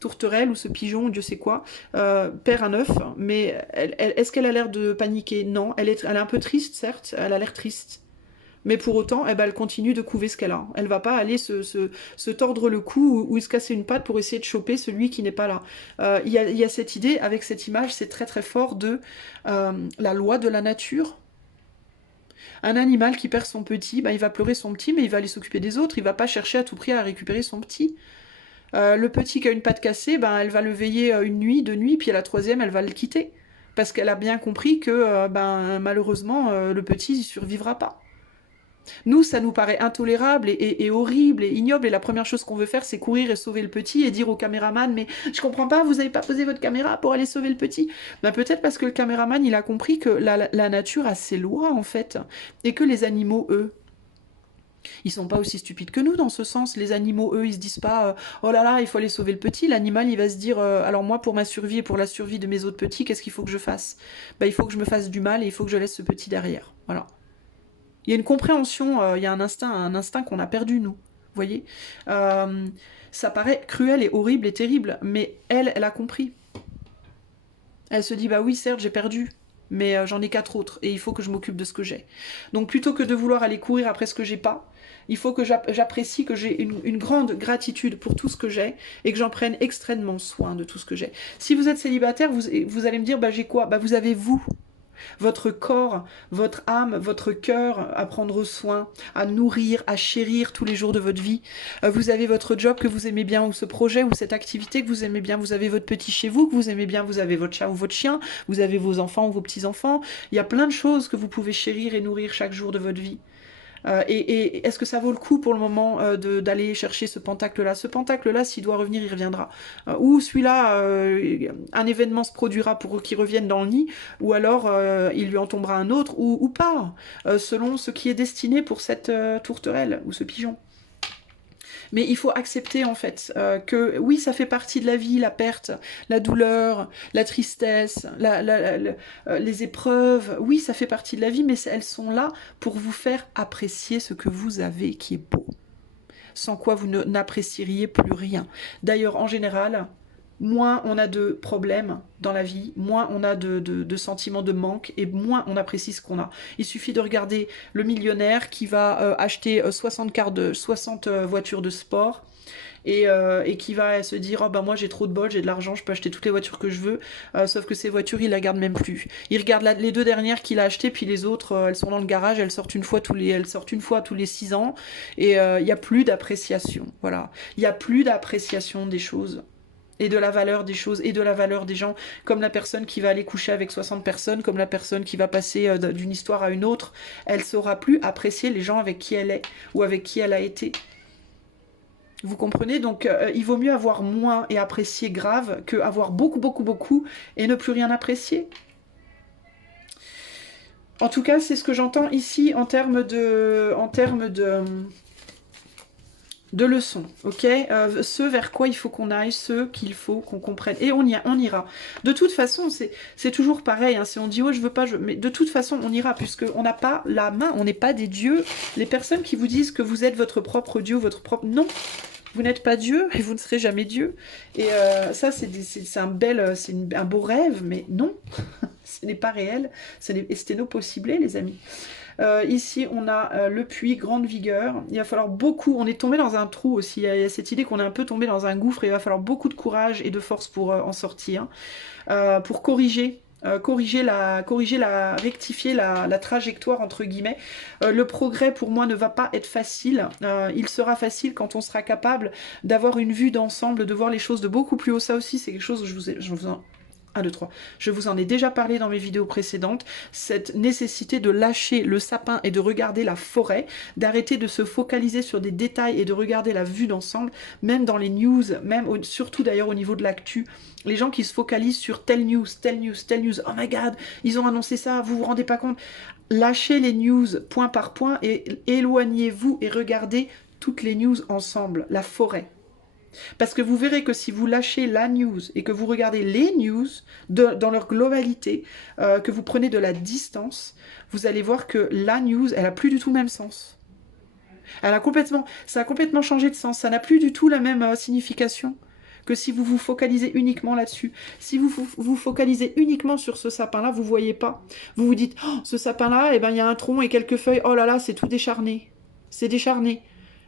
tourterelle ou ce pigeon, Dieu sait quoi, perd un œuf, mais est-ce qu'elle a l'air de paniquer? Non, elle est un peu triste, certes, elle a l'air triste. Mais pour autant, elle continue de couver ce qu'elle a. Elle va pas aller se tordre le cou ou se casser une patte pour essayer de choper celui qui n'est pas là. Il y a cette idée, avec cette image, c'est très très fort de la loi de la nature. Un animal qui perd son petit, il va pleurer son petit, mais il va aller s'occuper des autres. Il va pas chercher à tout prix à récupérer son petit. Le petit qui a une patte cassée, elle va le veiller une nuit, 2 nuits, puis à la 3e, elle va le quitter. Parce qu'elle a bien compris que malheureusement, le petit ne survivra pas. Nous, ça nous paraît intolérable et horrible et ignoble, et la première chose qu'on veut faire, c'est courir et sauver le petit et dire au caméraman, mais je comprends pas, vous n'avez pas posé votre caméra pour aller sauver le petit. Ben, peut-être parce que le caméraman, il a compris que la nature a ses lois, en fait, et que les animaux, eux, ils sont pas aussi stupides que nous dans ce sens. Les animaux, eux, ils se disent pas oh là là, il faut aller sauver le petit. L'animal, il va se dire alors moi, pour ma survie et pour la survie de mes autres petits, qu'est-ce qu'il faut que je fasse? Ben, il faut que je me fasse du mal et il faut que je laisse ce petit derrière. Voilà. Il y a une compréhension, il y a un instinct qu'on a perdu, nous. Vous voyez. Euh, Ça paraît cruel et horrible et terrible, mais elle a compris. Elle se dit, bah oui, certes, j'ai perdu, mais j'en ai 4 autres, et il faut que je m'occupe de ce que j'ai. Donc plutôt que de vouloir aller courir après ce que j'ai pas, il faut que j'apprécie, que j'ai une grande gratitude pour tout ce que j'ai, et que j'en prenne extrêmement soin de tout ce que j'ai. Si vous êtes célibataire, vous allez me dire, bah j'ai quoi? Bah vous avez vous. Votre corps, votre âme, votre cœur à prendre soin, à nourrir, à chérir tous les jours de votre vie. Vous avez votre job que vous aimez bien, ou ce projet, ou cette activité que vous aimez bien. Vous avez votre petit chez vous que vous aimez bien. Vous avez votre chat ou votre chien. Vous avez vos enfants ou vos petits-enfants. Il y a plein de choses que vous pouvez chérir et nourrir chaque jour de votre vie. Et est-ce que ça vaut le coup pour le moment d'aller chercher ce pentacle-là? Ce pentacle-là, s'il doit revenir, il reviendra. Ou celui-là, un événement se produira pour qu'il revienne dans le nid, ou alors il lui en tombera un autre, ou pas, selon ce qui est destiné pour cette tourterelle, ou ce pigeon. Mais il faut accepter en fait que oui, ça fait partie de la vie, la perte, la douleur, la tristesse, les épreuves. Oui, ça fait partie de la vie, mais elles sont là pour vous faire apprécier ce que vous avez qui est beau. Sans quoi vous n'apprécieriez plus rien. D'ailleurs, en général, moins on a de problèmes dans la vie, moins on a de sentiments de manque et moins on apprécie ce qu'on a. Il suffit de regarder le millionnaire qui va acheter 60 voitures de sport et qui va se dire oh ben moi j'ai trop de bol, j'ai de l'argent, je peux acheter toutes les voitures que je veux, sauf que ces voitures il la garde même plus. Il regarde les 2 dernières qu'il a achetées, puis les autres elles sont dans le garage, elles sortent une fois tous les 6 ans et il n'y a plus d'appréciation. Voilà, il n'y a plus d'appréciation des choses et de la valeur des choses, et de la valeur des gens, comme la personne qui va aller coucher avec 60 personnes, comme la personne qui va passer d'une histoire à une autre, elle saura plus apprécier les gens avec qui elle est, ou avec qui elle a été. Vous comprenez? Donc il vaut mieux avoir moins et apprécier grave, que avoir beaucoup, beaucoup, beaucoup, et ne plus rien apprécier. En tout cas, c'est ce que j'entends ici en termes de leçons, ok, ce vers quoi il faut qu'on aille, ce qu'il faut qu'on comprenne, et on ira. De toute façon, c'est toujours pareil, hein, si on dit « oh, je veux pas », mais de toute façon, on ira, puisqu'on n'a pas la main, on n'est pas des dieux. Les personnes qui vous disent que vous êtes votre propre dieu, votre propre... Non, vous n'êtes pas Dieu, et vous ne serez jamais Dieu. Et ça, c'est un beau rêve, mais non, ce n'est pas réel, c'était nos possibles, les amis. Ici, on a le puits, grande vigueur. Il va falloir beaucoup... On est tombé dans un trou aussi. Il y a cette idée qu'on est un peu tombé dans un gouffre. Et il va falloir beaucoup de courage et de force pour en sortir. Pour corriger... rectifier la trajectoire entre guillemets. Le progrès pour moi ne va pas être facile. Il sera facile quand on sera capable d'avoir une vue d'ensemble, de voir les choses de beaucoup plus haut. Ça aussi, c'est quelque chose que je vous en... 1, 2, 3. Je vous en ai déjà parlé dans mes vidéos précédentes, cette nécessité de lâcher le sapin et de regarder la forêt, d'arrêter de se focaliser sur des détails et de regarder la vue d'ensemble, même dans les news, surtout d'ailleurs au niveau de l'actu. Les gens qui se focalisent sur telle news, telle news, telle news, oh my god, ils ont annoncé ça, vous vous rendez pas compte? Lâchez les news point par point et éloignez-vous et regardez toutes les news ensemble, la forêt. Parce que vous verrez que si vous lâchez la news et que vous regardez les news dans leur globalité, que vous prenez de la distance, vous allez voir que la news, elle a plus du tout le même sens. Ça a complètement changé de sens. Ça n'a plus du tout la même signification que si vous vous focalisez uniquement là-dessus. Si vous vous focalisez uniquement sur ce sapin-là, vous ne voyez pas. Vous vous dites, oh, ce sapin-là, eh ben, il y a un tronc et quelques feuilles. Oh là là, c'est tout décharné. C'est décharné.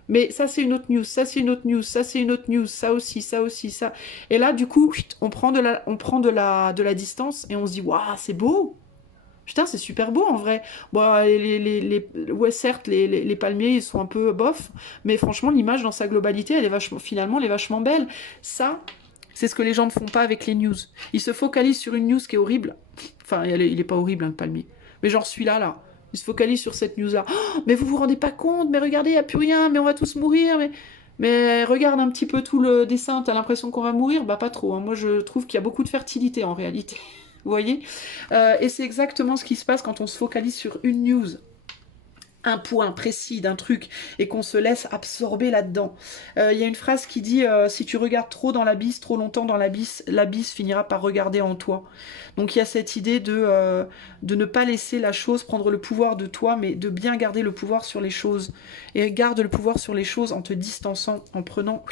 Mais ça, c'est une autre news, ça, c'est une autre news, ça, c'est une autre news, ça aussi, ça aussi, ça. Et là, du coup, on prend de la distance et on se dit, waouh, c'est beau. Putain, c'est super beau en vrai. Bon, ouais, certes, les palmiers, ils sont un peu bof, mais franchement, l'image dans sa globalité, finalement, elle est vachement belle. Ça, c'est ce que les gens ne font pas avec les news. Ils se focalisent sur une news qui est horrible. Enfin, il est pas horrible, hein, le palmier. Mais genre celui-là, là. Ils se focalisent sur cette news-là. Oh, mais vous vous rendez pas compte, mais regardez, il n'y a plus rien, mais on va tous mourir, mais regarde un petit peu tout le dessin, t'as l'impression qu'on va mourir? Bah pas trop, hein. Moi je trouve qu'il y a beaucoup de fertilité en réalité. Vous voyez? Et c'est exactement ce qui se passe quand on se focalise sur une news, un point précis d'un truc, et qu'on se laisse absorber là-dedans. Il y a une phrase qui dit si tu regardes trop dans l'abysse, trop longtemps dans l'abysse finira par regarder en toi. Donc il y a cette idée de ne pas laisser la chose prendre le pouvoir de toi, mais de bien garder le pouvoir sur les choses. Et garde le pouvoir sur les choses en te distançant, en prenant...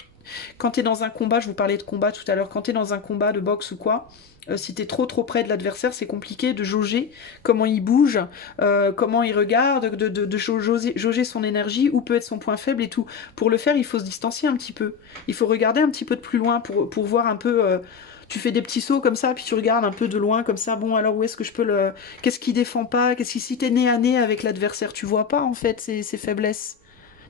Quand tu es dans un combat, je vous parlais de combat tout à l'heure, quand tu es dans un combat de boxe ou quoi, si tu es trop près de l'adversaire, c'est compliqué de jauger comment il bouge, comment il regarde, de jauger son énergie, où peut être son point faible et tout. Pour le faire, il faut se distancier un petit peu. Il faut regarder un petit peu de plus loin pour voir un peu... tu fais des petits sauts comme ça, puis tu regardes un peu de loin comme ça. Bon, alors où est-ce que je peux le... Qu'est-ce qui défend pas? Qu'est-ce qui... Si t'es nez à nez avec l'adversaire, tu vois pas en fait ses faiblesses.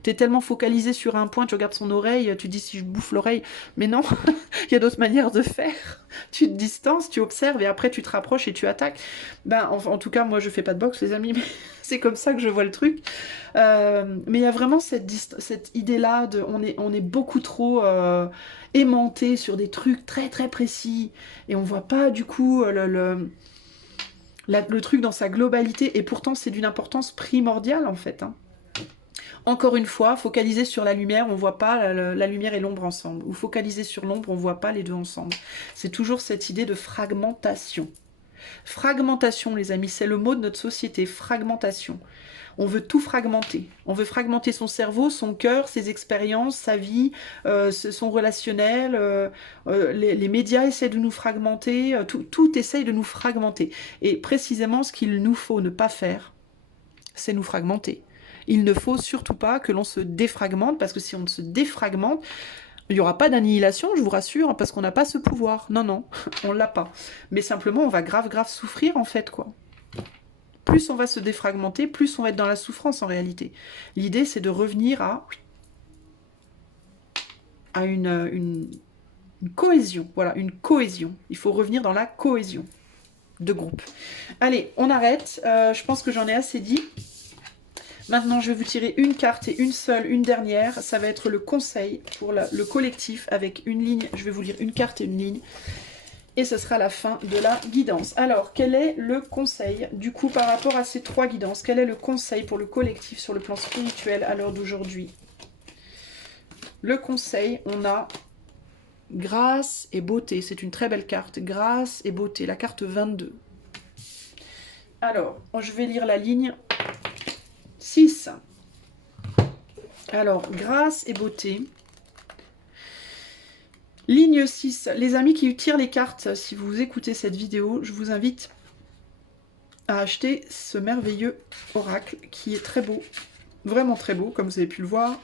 T'es tellement focalisé sur un point, tu regardes son oreille, tu dis si je bouffe l'oreille. Mais non, il y a d'autres manières de faire. Tu te distances, tu observes et après tu te rapproches et tu attaques. Ben, en tout cas, moi je fais pas de boxe, les amis, mais c'est comme ça que je vois le truc. Mais il y a vraiment cette idée-là de on est beaucoup trop aimanté sur des trucs très très précis et on voit pas du coup le truc dans sa globalité et pourtant c'est d'une importance primordiale en fait, hein. Encore une fois, focaliser sur la lumière, on voit pas la lumière et l'ombre ensemble. Ou focaliser sur l'ombre, on voit pas les deux ensemble. C'est toujours cette idée de fragmentation. Fragmentation, les amis, c'est le mot de notre société, fragmentation. On veut tout fragmenter. On veut fragmenter son cerveau, son cœur, ses expériences, sa vie, son relationnel. Les médias essaient de nous fragmenter. Tout essaye de nous fragmenter. Et précisément, ce qu'il nous faut ne pas faire, c'est nous fragmenter. Il ne faut surtout pas que l'on se défragmente, parce que si on se défragmente, il n'y aura pas d'annihilation, je vous rassure, parce qu'on n'a pas ce pouvoir. Non, non, on l'a pas. Mais simplement, on va grave souffrir, en fait, quoi. Plus on va se défragmenter, plus on va être dans la souffrance, en réalité. L'idée, c'est de revenir à une cohésion. Voilà, une cohésion. Il faut revenir dans la cohésion de groupe. Allez, on arrête. Je pense que j'en ai assez dit. Maintenant, je vais vous tirer une carte et une dernière. Ça va être le conseil pour le collectif avec une ligne. Je vais vous lire une carte et une ligne. Et ce sera la fin de la guidance. Alors, quel est le conseil, du coup, par rapport à ces trois guidances? Quel est le conseil pour le collectif sur le plan spirituel à l'heure d'aujourd'hui? Le conseil, on a grâce et beauté. C'est une très belle carte. Grâce et beauté, la carte 22. Alors, je vais lire la ligne 6. Alors, grâce et beauté. Ligne 6. Les amis qui tirent les cartes, si vous écoutez cette vidéo, je vous invite à acheter ce merveilleux oracle qui est très beau. Vraiment très beau, comme vous avez pu le voir.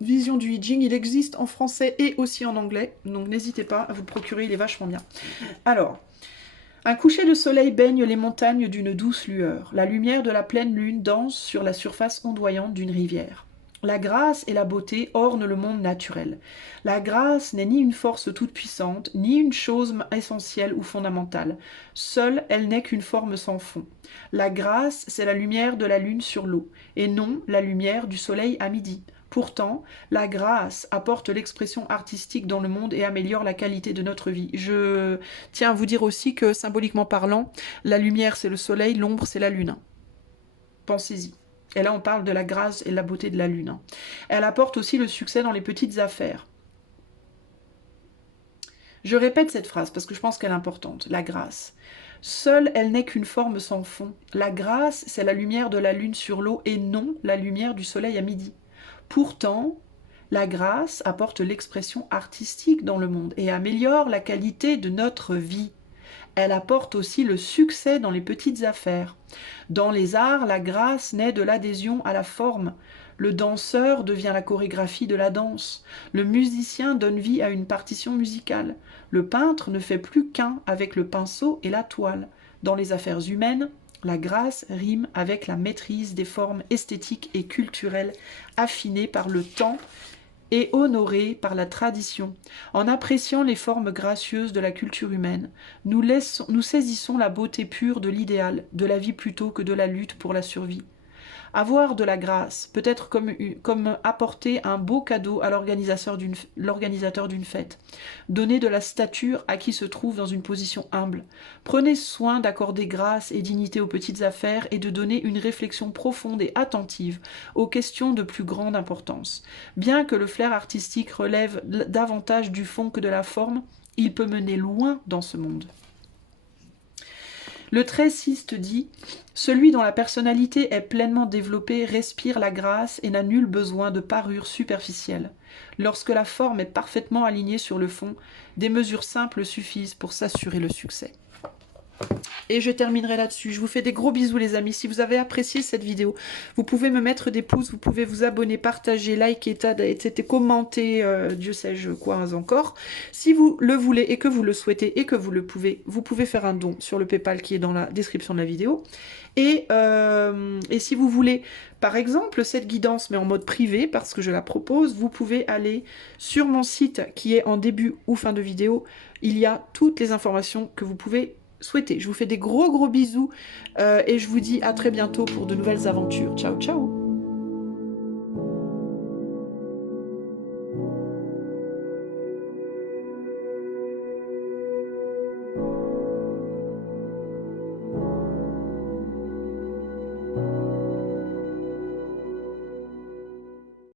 Vision du I Ching, il existe en français et aussi en anglais. Donc n'hésitez pas à vous le procurer, il est vachement bien. Alors... Un coucher de soleil baigne les montagnes d'une douce lueur. La lumière de la pleine lune danse sur la surface ondoyante d'une rivière. La grâce et la beauté ornent le monde naturel. La grâce n'est ni une force toute puissante, ni une chose essentielle ou fondamentale. Seule, elle n'est qu'une forme sans fond. La grâce, c'est la lumière de la lune sur l'eau, et non la lumière du soleil à midi. Pourtant, la grâce apporte l'expression artistique dans le monde et améliore la qualité de notre vie. Je tiens à vous dire aussi que, symboliquement parlant, la lumière c'est le soleil, l'ombre c'est la lune. Pensez-y. Et là on parle de la grâce et de la beauté de la lune. Elle apporte aussi le succès dans les petites affaires. Je répète cette phrase parce que je pense qu'elle est importante. La grâce. Seule, elle n'est qu'une forme sans fond. La grâce, c'est la lumière de la lune sur l'eau et non la lumière du soleil à midi. Pourtant, la grâce apporte l'expression artistique dans le monde et améliore la qualité de notre vie. Elle apporte aussi le succès dans les petites affaires. Dans les arts, la grâce naît de l'adhésion à la forme. Le danseur devient la chorégraphie de la danse. Le musicien donne vie à une partition musicale. Le peintre ne fait plus qu'un avec le pinceau et la toile. Dans les affaires humaines, la grâce rime avec la maîtrise des formes esthétiques et culturelles affinées par le temps et honorée par la tradition. En appréciant les formes gracieuses de la culture humaine, nous saisissons la beauté pure de l'idéal, de la vie plutôt que de la lutte pour la survie. Avoir de la grâce peut être comme apporter un beau cadeau à l'organisateur d'une fête. Donner de la stature à qui se trouve dans une position humble. Prenez soin d'accorder grâce et dignité aux petites affaires et de donner une réflexion profonde et attentive aux questions de plus grande importance. Bien que le flair artistique relève davantage du fond que de la forme, il peut mener loin dans ce monde. Le tressiste dit « Celui dont la personnalité est pleinement développée respire la grâce et n'a nul besoin de parure superficielle. Lorsque la forme est parfaitement alignée sur le fond, des mesures simples suffisent pour s'assurer le succès. » Et je terminerai là-dessus. Je vous fais des gros bisous les amis. Si vous avez apprécié cette vidéo, vous pouvez me mettre des pouces, vous pouvez vous abonner, partager, liker, etc., commenter, Dieu sait-je quoi encore. Si vous le voulez et que vous le souhaitez et que vous pouvez faire un don sur le PayPal qui est dans la description de la vidéo. Et si vous voulez, par exemple, cette guidance, mais en mode privé, parce que je la propose, vous pouvez aller sur mon site qui est en début ou fin de vidéo. Il y a toutes les informations que vous pouvez souhaiter. Je vous fais des gros bisous et je vous dis à très bientôt pour de nouvelles aventures. Ciao, ciao!